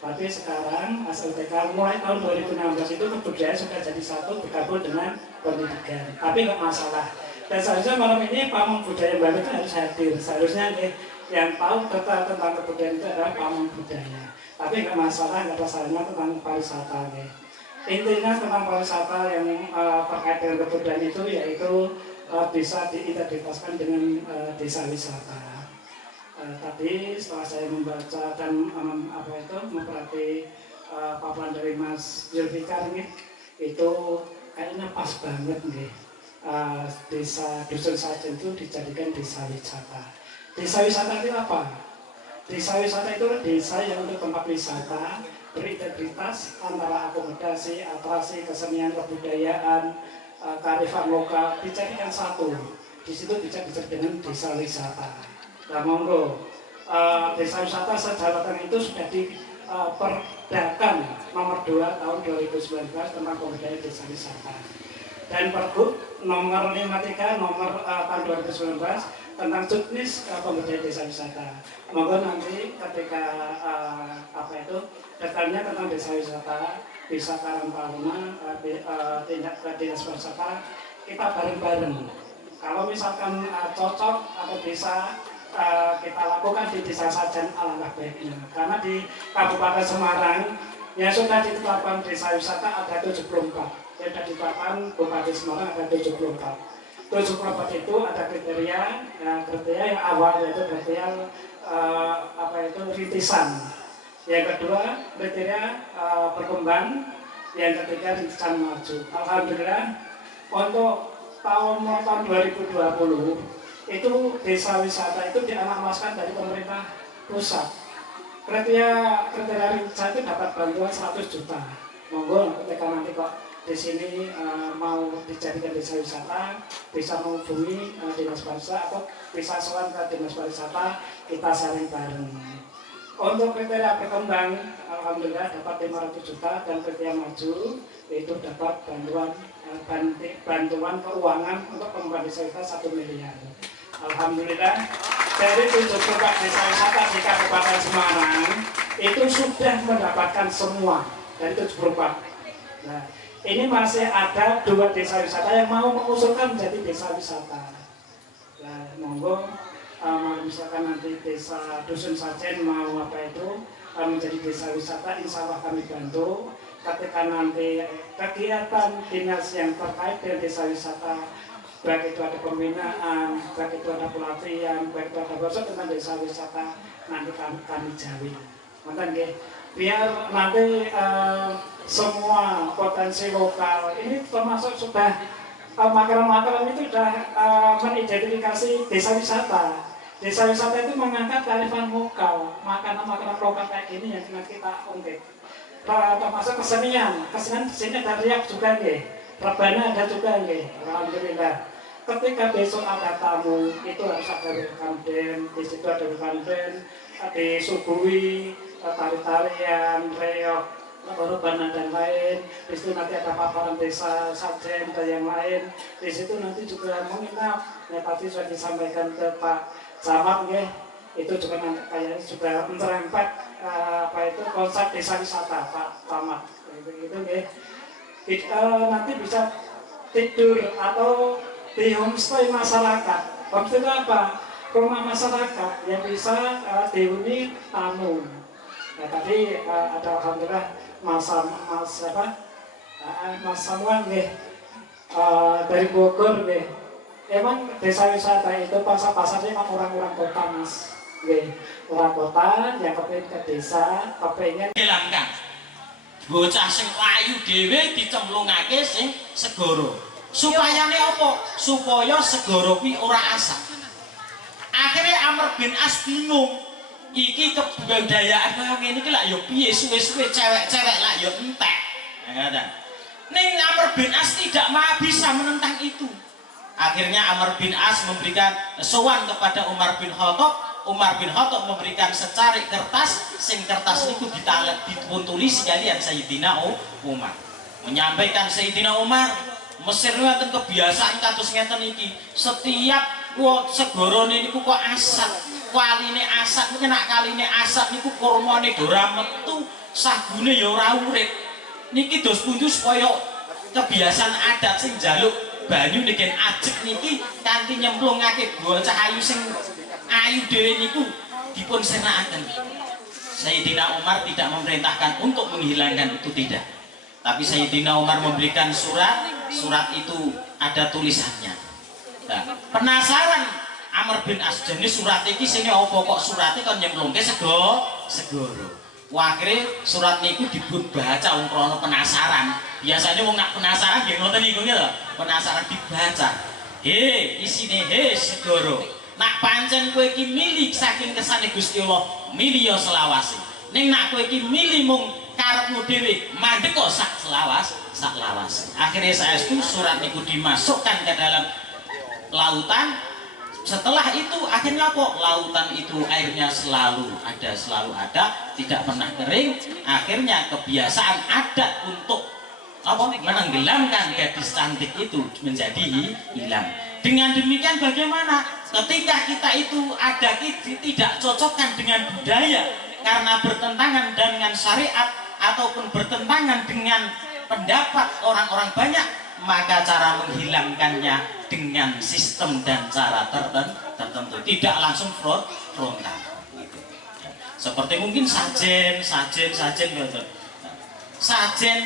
Tapi sekarang SLTK mulai tahun 2016 itu kebudayaan sudah jadi satu bergabung dengan pendidikan. Tapi nggak masalah. Dan seharusnya malam ini pamong budaya baru itu harus hadir. Seharusnya yang tahu tentang kebudayaan itu adalah pamong budaya. Tapi nggak masalah, nggak masalahnya tentang pariwisata. Intinya tentang pariwisata yang terkait dengan kebudayaan itu yaitu bisa diidentifikasikan dengan desa wisata. Tadi setelah saya membaca dan memperhati paparan dari Mas Zulfikar nih, itu kayaknya pas banget nih. Desa Dusun Sajen itu dijadikan desa wisata. Desa wisata itu apa? Desa wisata itu desa yang untuk tempat wisata berintegritas antara akomodasi, atraksi, kesenian, kebudayaan, kearifan lokal dijadikan satu. Di situ bisa disebut dengan desa wisata. Nah, monggo desa wisata sejabatan itu sudah Perdakan nomor 2 tahun 2019 tentang pemberdayaan desa wisata, dan Pergub nomor 53 tahun 2019 tentang juknis pemberdayaan desa wisata. Monggo nanti ketika detailnya tentang desa wisata, desa Karang Taruna, tindak dinas pariwisata, kita bareng-bareng. Kalau misalkan cocok atau bisa kita lakukan di desa Sajen, alangkah baiknya. Karena di Kabupaten Semarang yang sudah ditetapkan desa wisata ada 74, yang sudah ditetapkan Bupati Semarang ada 74. 74 itu ada kriteria yang awal, yaitu kriteria rintisan. Yang kedua kriteria berkembang, yang ketiga rintisan maju. Alhamdulillah untuk tahun 2020 itu desa wisata itu dialamatkan dari pemerintah pusat. Kriteria rintisan itu dapat bantuan 100 juta. Monggo ketika nanti kok di sini mau dijadikan desa wisata, bisa menghubungi dinas pariwisata atau bisa soal ke dinas pariwisata, kita sharing bareng. Untuk kriteria berkembang, alhamdulillah dapat 500 juta, dan kriteria maju itu dapat bantuan keuangan untuk pengembangan desa wisata 1 miliar. Alhamdulillah dari 74 desa wisata di Kabupaten Semarang itu sudah mendapatkan semua dari 74. Nah, ini masih ada 2 desa wisata yang mau mengusulkan menjadi desa wisata. Nah, monggo misalkan nanti desa Dusun Sajen mau menjadi desa wisata, insya Allah kami bantu. Ketika nanti kegiatan dinas yang terkait dengan desa wisata, baik itu ada pembinaan, baik itu ada pelatihan, baik itu ada workshop tentang desa wisata, nanti kami jamin. Biar nanti semua potensi lokal ini termasuk sudah makanan-makanan itu sudah mengidentifikasi desa wisata. Desa wisata itu mengangkat kearifan lokal, makanan-makanan lokal kayak gini yang nanti kita ungkit. Termasuk kesenian di sini ada riak juga nih, rebana ada juga nih. Alhamdulillah. Ketika besok ada tamu itu harus ada welcome band, di situ ada welcome band, disuguhi tari-tarian, reok, rebana dan lain. Di situ nanti ada paparan desa Sajen dan yang lain. Di situ nanti juga menginap. Ya, tadi sudah disampaikan ke Pak Camat ya, itu juga nanti kayaknya sudah merempet konsep desa wisata Pak Camat. Gitu ya. Nanti bisa tidur atau di homestay masyarakat. Homestay itu apa? Rumah masyarakat yang bisa dihuni tamu. Nah, tadi ada alhamdulillah Mas Samuan nih dari Bogor nih. Emang desa wisata itu pasar-pasarnya emang orang-orang kota Mas. Orang kota yang kepengen ke desa, kepengen hilangkan. Bocah sing layu dhewe dicemplungake sing segoro. Supayane apa? Supaya segoro kuwi ora asap. Akhirnya Amr bin As bingung. Iki kebudayaan kaya ngene iki lak ya piye suwe-suwe cewek-cewek lak ya entek. Ning Amr bin As tidak bisa menentang itu. Akhirnya Amr bin As memberikan sowan kepada Umar bin Khattab. Umar bin Khattab memberikan secarik kertas, sing kertas niku ditulis sekalian Sayyidina Umar. Menyampaikan Sayyidina Umar, Mesir ngeten kebiasaan kados ngeten iki. Setiap segorone niku kok asap, waline asap niku nek kaline asap niku kurmane ora metu, sabune ya ora urip. Niki dos pundi supaya kebiasaan adat sing njaluk banyu niken ajeg niki kanthi nyemplungake bocah ayu sing ayu dhewe niku dipun senakaken. Sayyidina Umar tidak memerintahkan untuk menghilangkan itu, tidak. Tapi Sayyidina Umar memberikan surat itu ada tulisannya. Nah, penasaran Amr bin As, jenis surat iki sing apa kok surate kon nyemplungke segoro. Akhirnya surat niku dibaca wong krana penasaran. Biasanya wong nak penasaran nggih ngoten niku lho, penasaran dibaca. Isine segoro. Nak pancen kowe iki milik saking kesane Gusti Allah, milih ya selawase. Ning nak kowe iki milih mung karepmu dhewe, mandek kok sak lawas. Akhirnya saestu surat niku dimasukkan ke dalam lautan, Setelah itu akhirnya kok lautan itu airnya selalu ada, tidak pernah kering. Akhirnya kebiasaan adat untuk menenggelamkan gadis cantik itu menjadi hilang. Dengan demikian bagaimana ketika kita itu ada tidak cocokkan dengan budaya karena bertentangan dengan syariat ataupun bertentangan dengan pendapat orang-orang banyak, maka cara menghilangkannya dengan sistem dan cara tertentu, tidak langsung frontal. Seperti mungkin sajen gitu. Sajen